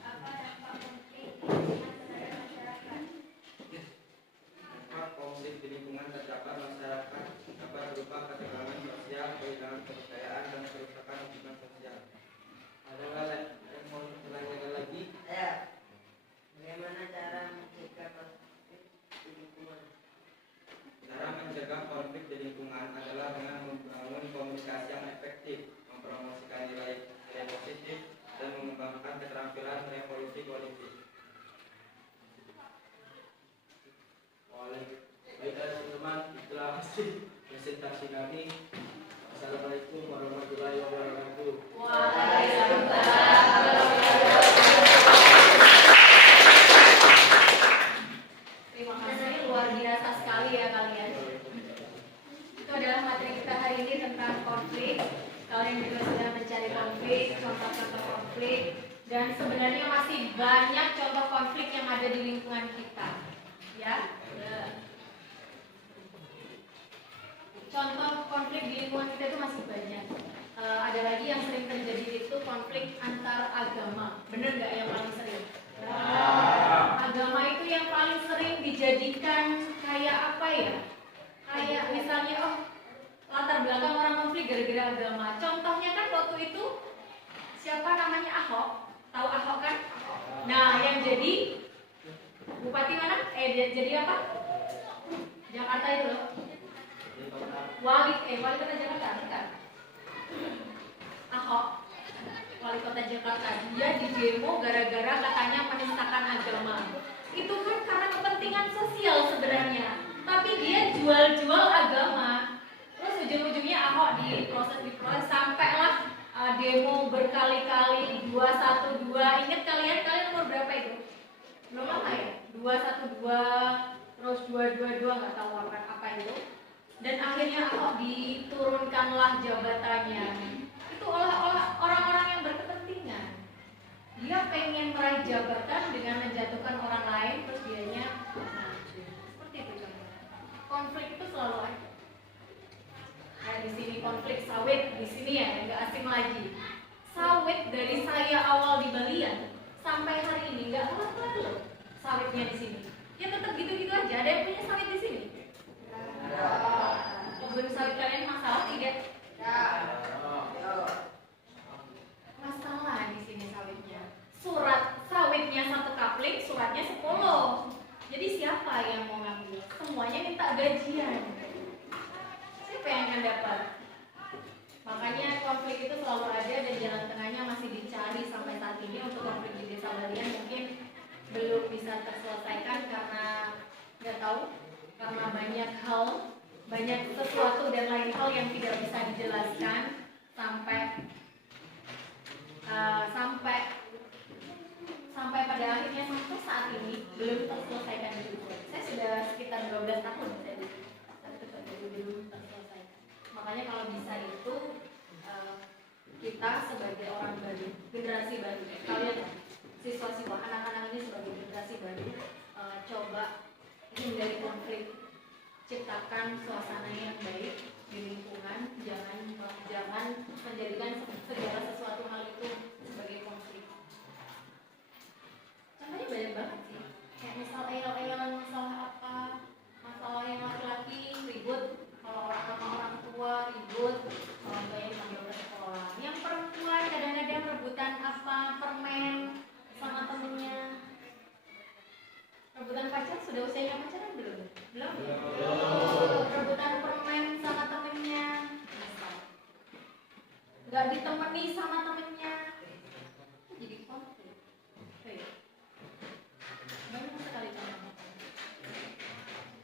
Apa dampak konflik di lingkungan terhadap masyarakat? Dampak konflik di lingkungan terdapat masyarakat dapat berupa ketegangan sosial, kehilangan kepercayaan, dan kerusakan hubungan sosial. Ada nggak yang mau ditanyakan lagi? Bagaimana cara mencegah konflik di lingkungan? Cara mencegah konflik di lingkungan adalah dengan membangun komunikasi yang efektif, mempromosikan nilai positif, dan mengembangkan keterampilan revolusi politik. Baiklah teman-teman, itulah presentasi kami. Assalamualaikum warahmatullahi wabarakatuh. Terima kasih, luar biasa sekali ya kalian. Itu adalah materi kita hari ini tentang konflik. Kalian juga sudah mencari konflik, contoh-contoh konflik, dan sebenarnya masih banyak contoh konflik yang ada di lingkungan kita. Ya. Contoh konflik di lingkungan kita itu masih banyak. Ada lagi yang sering terjadi itu konflik antar agama. Bener nggak yang paling sering? Agama itu yang paling sering dijadikan kayak apa ya? Kayak misalnya, latar belakang orang konflik gara-gara agama. Contohnya kan waktu itu siapa namanya Ahok? Tahu Ahok kan? Nah, yang jadi bupati mana? Jadi apa? Jakarta itu loh. Wali kota Jakarta kan? Ahok, wali kota Jakarta, dia di demo gara-gara katanya menistakan agama. Itu kan karena kepentingan sosial sebenarnya, tapi dia jual-jual agama. Terus ujung-ujungnya Ahok diproses sampailah demo berkali-kali 212. Ingat kalian umur berapa itu? Belum lama ya? 212 terus 222 nggak tahu apa itu. Dan akhirnya Ahok diturunkanlah jabatannya. Itu oleh orang-orang yang berkepentingan. Dia pengen meraih jabatan dengan menjatuhkan orang lain, terus dianya maju. Seperti itu contohnya. Konflik itu selalu ada. Kayak di sini konflik sawit, di sini ya nggak asing lagi. Sawit dari saya awal di Balian sampai hari ini nggak kelar loh sawitnya di sini. Ya tetap gitu-gitu aja. Ada yang punya sawit di sini? Kebun sawit kalian masalah tidak? Masalah di sini sawitnya. Surat sawitnya 1 kapling, suratnya 10. Jadi siapa yang mau ngambil? Semuanya minta gajian. Siapa yang akan dapat? Makanya konflik itu selalu ada dan jalan tengahnya masih dicari sampai saat ini. Untuk konflik di Desa Balian mungkin belum bisa terselesaikan karena nggak tahu, karena banyak hal, banyak sesuatu dan lain hal yang tidak bisa dijelaskan sampai pada akhirnya sampai saat ini belum terselesaikan juga. Saya sudah sekitar 12 tahun saya di belum terselesaikan. Makanya kalau bisa itu kita sebagai orang baru, generasi baru, kalian siswa-siswa anak-anak ini sebagai generasi baru, coba hindari konflik, ciptakan suasana yang baik di lingkungan, jangan menjadikan segala sesuatu hal itu sebagai konflik. Contohnya banyak banget sih, kayak misal ayel-ayelan masalah apa, masalah yang laki-laki ribut, kalau orang sama orang tua ribut, orang tua yang panggil ke sekolah. Yang perempuan kadang-kadang rebutan apa, permen sama temennya. Rebutan pacar, sudah usianya pacaran belum? Belum? Rebutan permen sama temennya. Gak ditemani sama temennya. Jadi konflik. Banyak sekali contoh.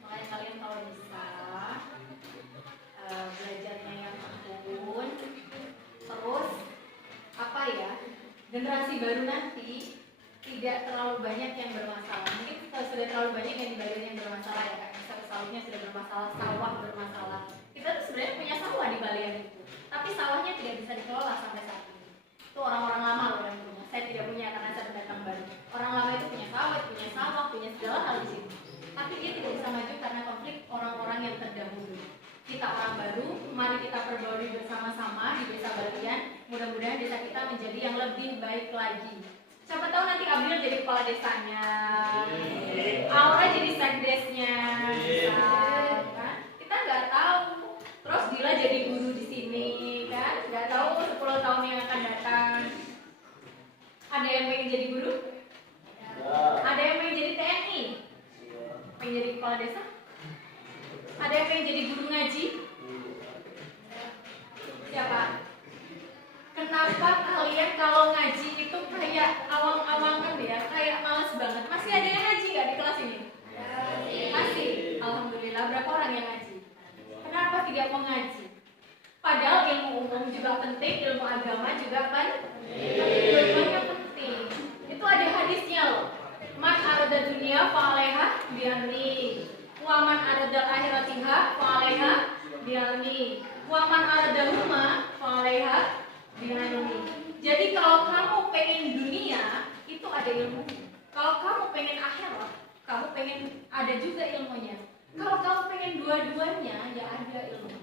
Makanya kalian kalau bisa belajarnya yang tekun, generasi baru nanti tidak terlalu banyak yang bermasalah. Mungkin kalau sudah terlalu banyak yang di Bali yang bermasalah ya, kayak misal sawahnya sudah bermasalah, sawah bermasalah. Kita tuh sebenarnya punya sawah di Balian itu, tapi sawahnya tidak bisa dikelola sampai saat ini. Itu orang-orang lama loh yang punya. Saya tidak punya karena saya pendatang baru. Orang lama itu punya sawah, punya segala hal di sini. Tapi dia tidak bisa maju karena konflik orang-orang yang terdahulu. Kita orang baru, mari kita perbarui bersama-sama di desa Balian. Mudah-mudahan desa kita menjadi yang lebih baik lagi. Siapa tahu nanti Abril jadi kepala desanya, Aura jadi sekdesnya, kan? Kita nggak tahu. Terus Dila jadi guru di sini, kan? Nggak tahu 10 tahun yang akan datang. Ada yang pengen jadi guru? Ada yang pengen jadi TNI? Pengen jadi kepala desa? Ada yang pengen jadi guru ngaji? Siapa? Kenapa kalian kalau ngaji itu kayak awang-awangan ya, kayak males banget? Masih ada yang ngaji nggak di kelas ini? Masih. Alhamdulillah. Berapa orang yang ngaji? Kenapa tidak mau ngaji? Padahal ilmu umum juga penting, ilmu agama juga penting. Dua-duanya penting. Itu ada hadisnya loh. Man arada dunia fa'aleha biarni. Wa man arada akhiratiha fa'aleha biarni. Wa man arada huma fa'aleha biarni. Jadi kalau kamu pengen dunia, itu ada ilmu. Kalau kamu pengen akhirat, kamu pengen ada juga ilmunya. Kalau kamu pengen dua-duanya, ya ada ilmu.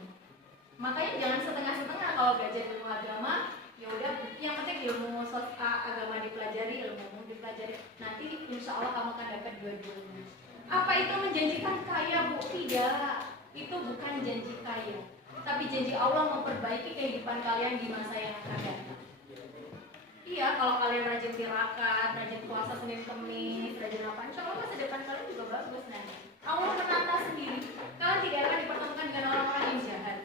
Makanya jangan setengah-setengah kalau belajar ilmu agama. Ya udah, yang penting ilmu agama dipelajari, ilmu umum dipelajari. Nanti insya Allah kamu akan dapat dua-duanya. Apa itu menjanjikan kaya, Bu? Tidak. Itu bukan janji kaya, tapi janji Allah memperbaiki kehidupan kalian di masa yang akan datang. Iya, kalau kalian rajin tirakat, rajin puasa Senin Kemis, rajin apa, insya Allah masa depan kalian juga bagus nanti. Allah menata sendiri. Kalian tidak akan dipertemukan dengan orang-orang yang jahat.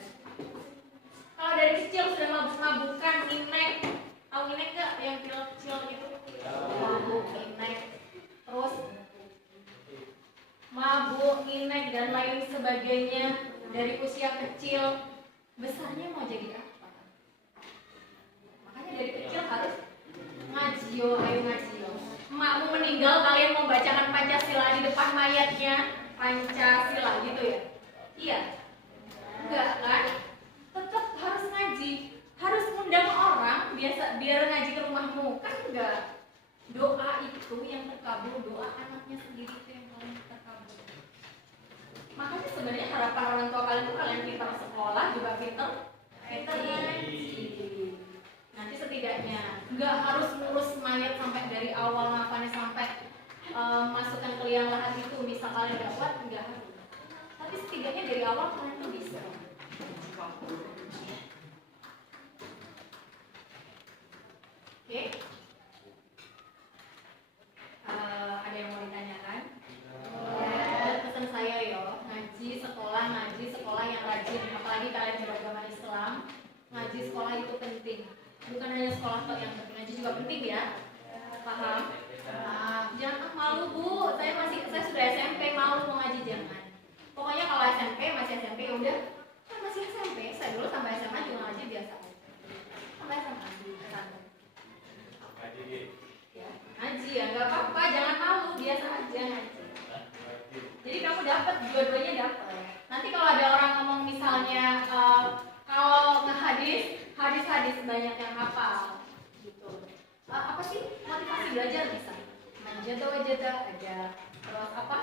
Kalau dari kecil sudah mabuk-mabukan, inek, tahu inek gak? Yang pil kecil gitu, mabuk, inek, terus mabuk, inek dan lain sebagainya dari usia kecil, besarnya mau jadi apa? Makanya dari kecil harus ngaji yo, ayo ngaji yo. Emakmu meninggal, kalian mau bacakan Pancasila di depan mayatnya, Pancasila gitu ya? Iya? Enggak kan? Tetap harus ngaji, harus undang orang biar ngaji ke rumahmu, kan enggak? Doa itu yang terkabul, doa anaknya sendiri itu yang paling terkabul. Makanya sebenarnya harapan orang tua kalian itu kalian pintar sekolah juga pintar ngaji. Nanti setidaknya nggak harus ngurus mayat sampai dari awal ngafalnya sampai masukkan ke liang lahat itu, misal kalian dapat nggak harus. Tapi setidaknya dari awal kalian tuh bisa. Oke. Ada yang mau ditanyakan? Pesan saya yo, ngaji sekolah yang rajin, apalagi kalian beragama Islam, ngaji sekolah itu penting. Bukan hanya sekolah kok yang penting, ngaji juga penting ya. Paham? Jangan malu Bu, saya sudah SMP malu mau ngaji, jangan. Pokoknya kalau masih SMP udah, kan masih SMP. Saya dulu sampai SMA juga ngaji biasa. Sampai SMA di pesantren. Ya, ngaji ya, nggak apa-apa, jangan malu, biasa aja ngaji. Jadi kamu dapat, dua-duanya dapat. Nanti kalau ada orang ngomong misalnya kalau ngehadis, hadis banyak yang hafal, gitu. Apa sih motivasi belajar bisa? Manjada wajada ada, terus apa?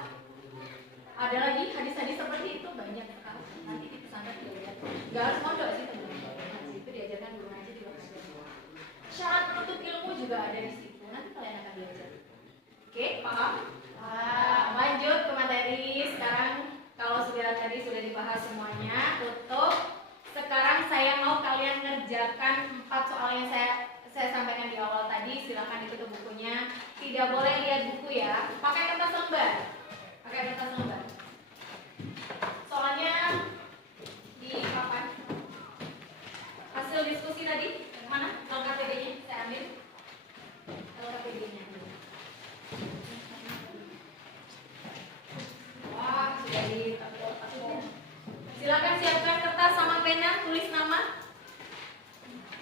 Ada lagi hadis-hadis seperti itu banyak sekali. Nanti di pesantren belajar. Gak harus mondok sih teman-teman. Ngaji itu diajarkan guru ngaji juga ada. Syarat penuntut ilmu juga ada di situ. Nanti kalian akan belajar. Oke, paham? Lanjut ke materi. Sekarang kalau tadi sudah dibahas semuanya, tutup. Sekarang saya mau kalian ngerjakan 4 soal yang saya sampaikan di awal tadi. Silahkan ditutup bukunya. Tidak boleh lihat buku ya. Pakai kertas lembar. Soalnya di papan. Hasil diskusi tadi mana? LKPD-nya saya ambil. LKPD-nya. Wah, sudah ditutup. Silakan siapkan kertas sama pena, tulis nama.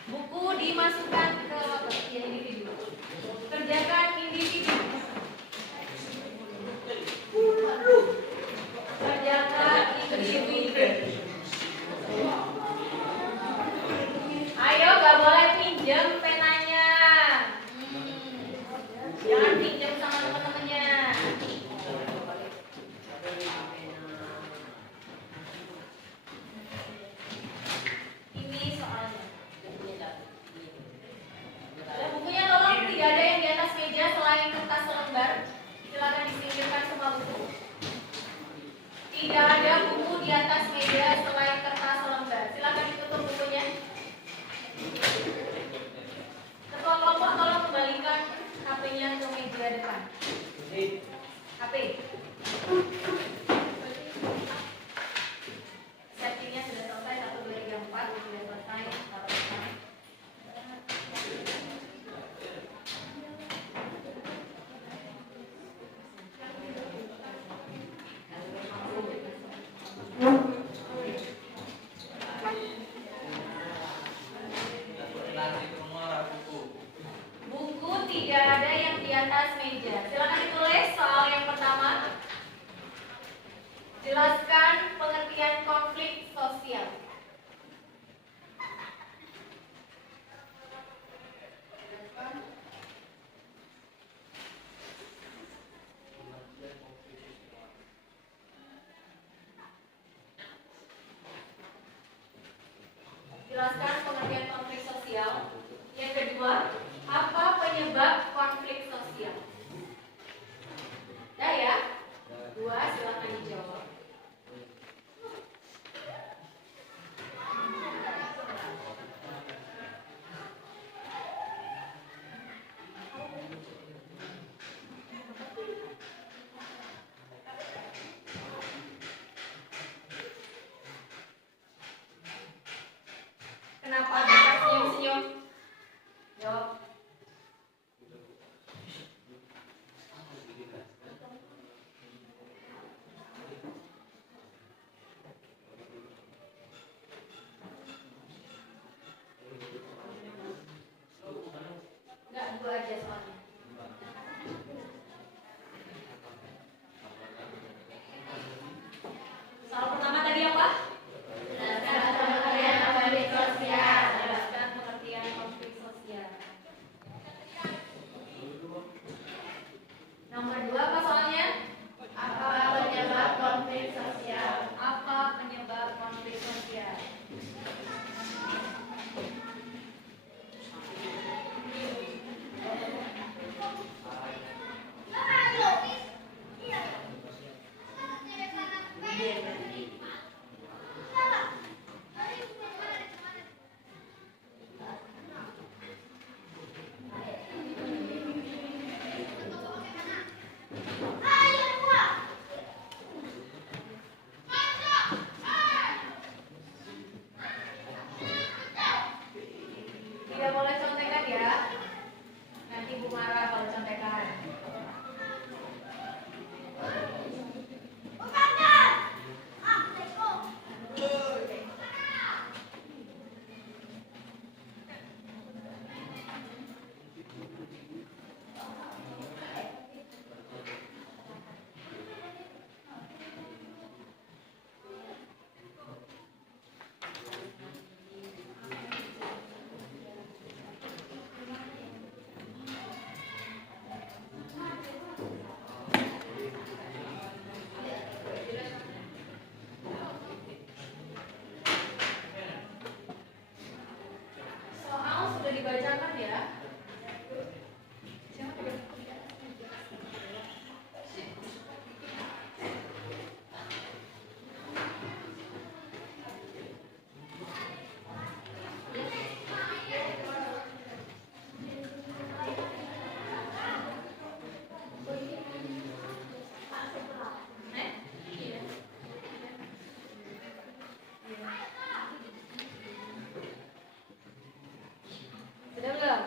Buku dimasukkan ke ini video. kedua, apa penyebab konflik sosial? Dah ya? Dua, silakan dijawab. Kenapa bisa senyum-senyum? Jawab. Enggak, dua aja soalnya. Soal pertama tadi apa? Jelaskan pengertian konflik sosial. Jelaskan pengertian konflik sosial. Nomor dua apa soalnya? Apa penyebab konflik sosial? Apa penyebab konflik sosial? Tidak boleh contekan ya. Nanti ibu marah kalau contekan. Soal sudah dibacakan ya. Sudah belum?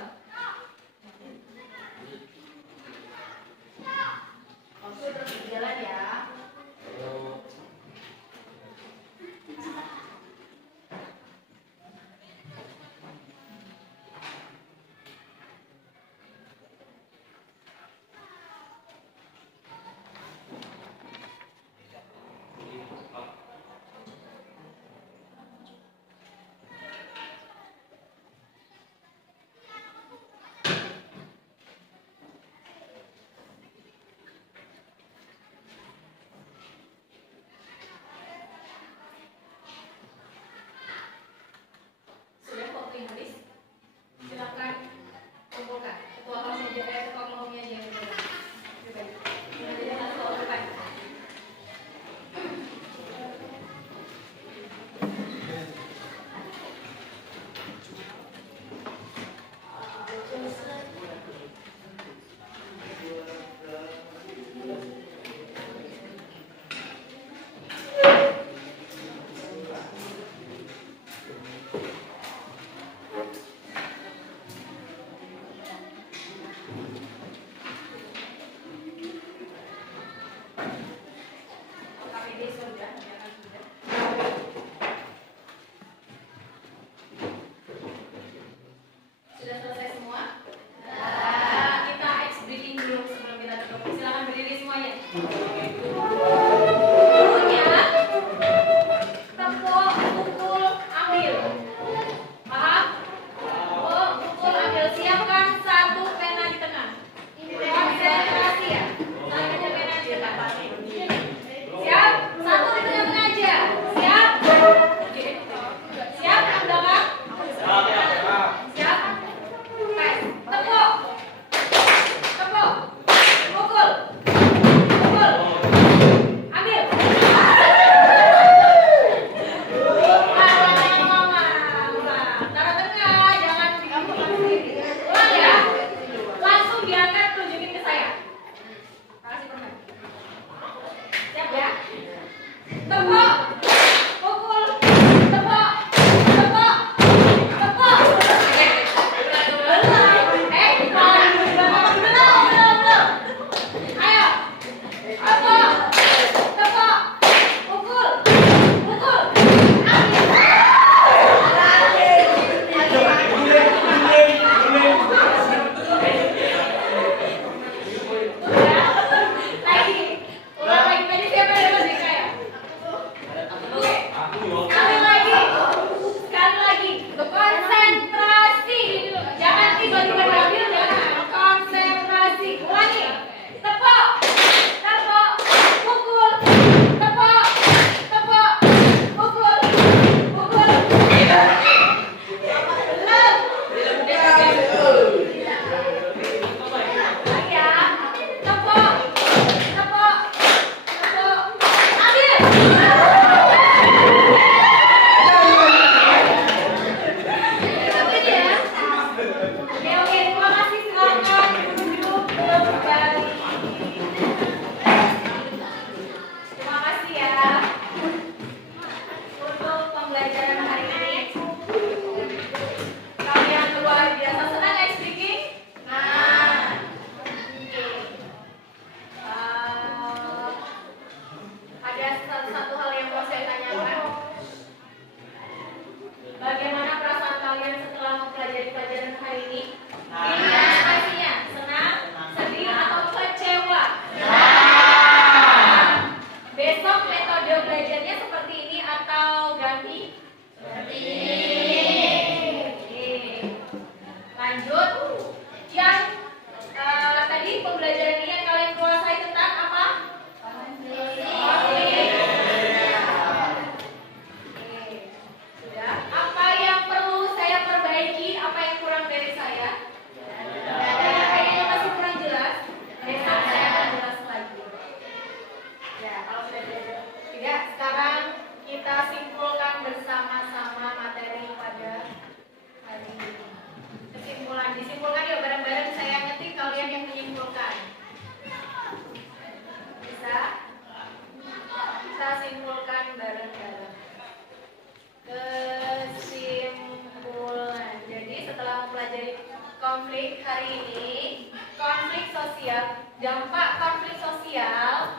pelajari konflik hari ini. Konflik sosial, dampak konflik sosial,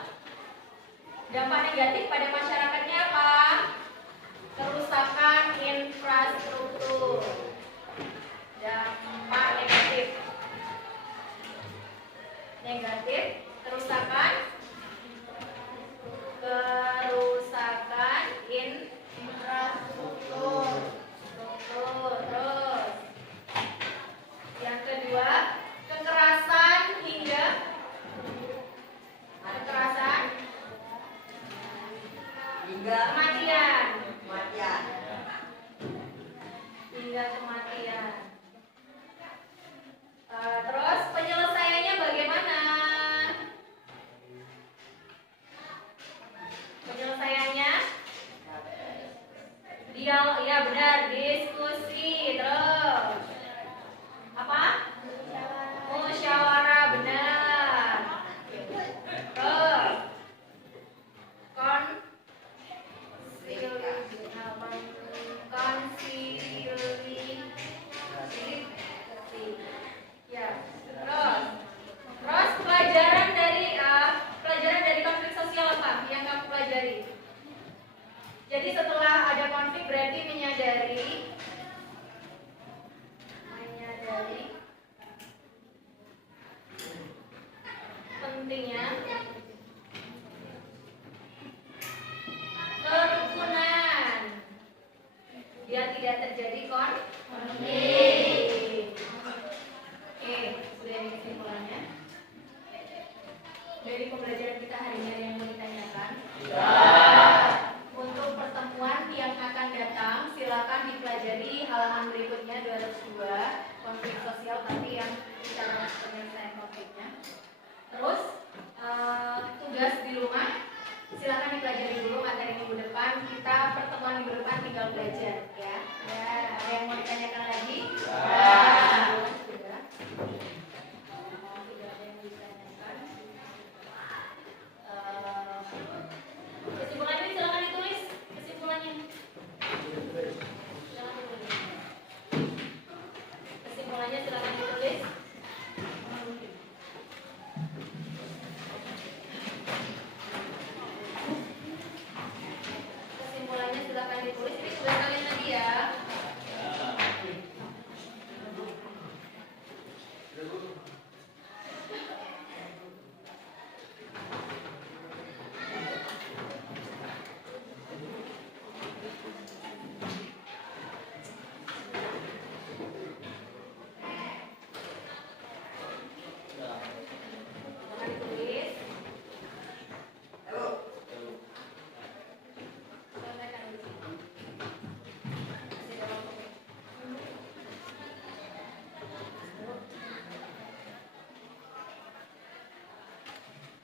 dampak negatif pada masyarakatnya apa? Kerusakan infrastruktur. Dampak negatif, kerusakan infrastruktur. Terus yang kedua, kekerasan hingga kematian. Hingga kematian. Terus penyelesaiannya bagaimana? Penyelesaiannya ya benar, diskusi. Terus apa? Musyawarah, benar. Terus ya. Terus pelajaran dari konflik sosial apa yang kamu pelajari? Jadi setelah ada konflik berarti menyadari pentingnya kerukunan biar tidak terjadi konflik. Oke, sudah ini kesimpulannya. Dari pembelajaran kita hari ini ada yang mau ditanyakan? Untuk pertemuan yang akan datang, silakan dipelajari halaman berikutnya 202 konflik sosial, tapi yang kita bahas penyelesaian konfliknya. Terus tugas di rumah silakan dipelajari dulu materi minggu depan. Kita pertemuan minggu depan tinggal belajar ya. Ya, ada yang mau ditanyakan lagi? Sudah. Tidak ada yang ditanyakan. Kesimpulannya silakan ditulis. Kesimpulannya. Kesimpulannya silakan ditulis. Kesimpulannya silakan ditulis. Ini tugas kalian lagi ya. Silakan ditulis.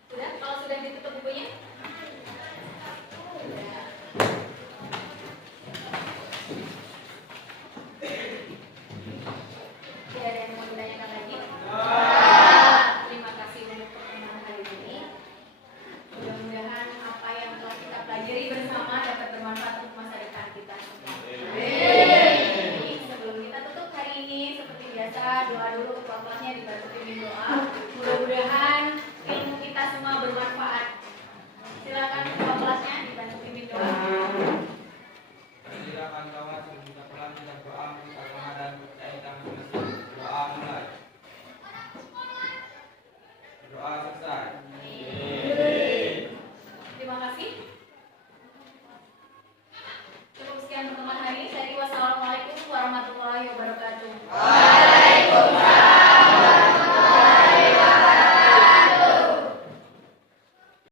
Sudah? Kalau sudah ditutup bukunya? Tidak ada yang mau ditanyakan lagi? Terima kasih untuk pertemuan hari ini. Mudah-mudahan apa yang telah kita pelajari bersama dapat bermanfaat untuk masa depan kita semua. Sebelum kita tutup hari ini, seperti biasa, doa dulu kelompoknya dibantu pimpin doa. Mudah-mudahan ilmu kita semua bermanfaat. Silakan ketua kelasnya dibantu pimpin doa. Silakan kawan kita pelan kita doa kita dan percaya kita masing-masing. Doa mulai. Doa selesai.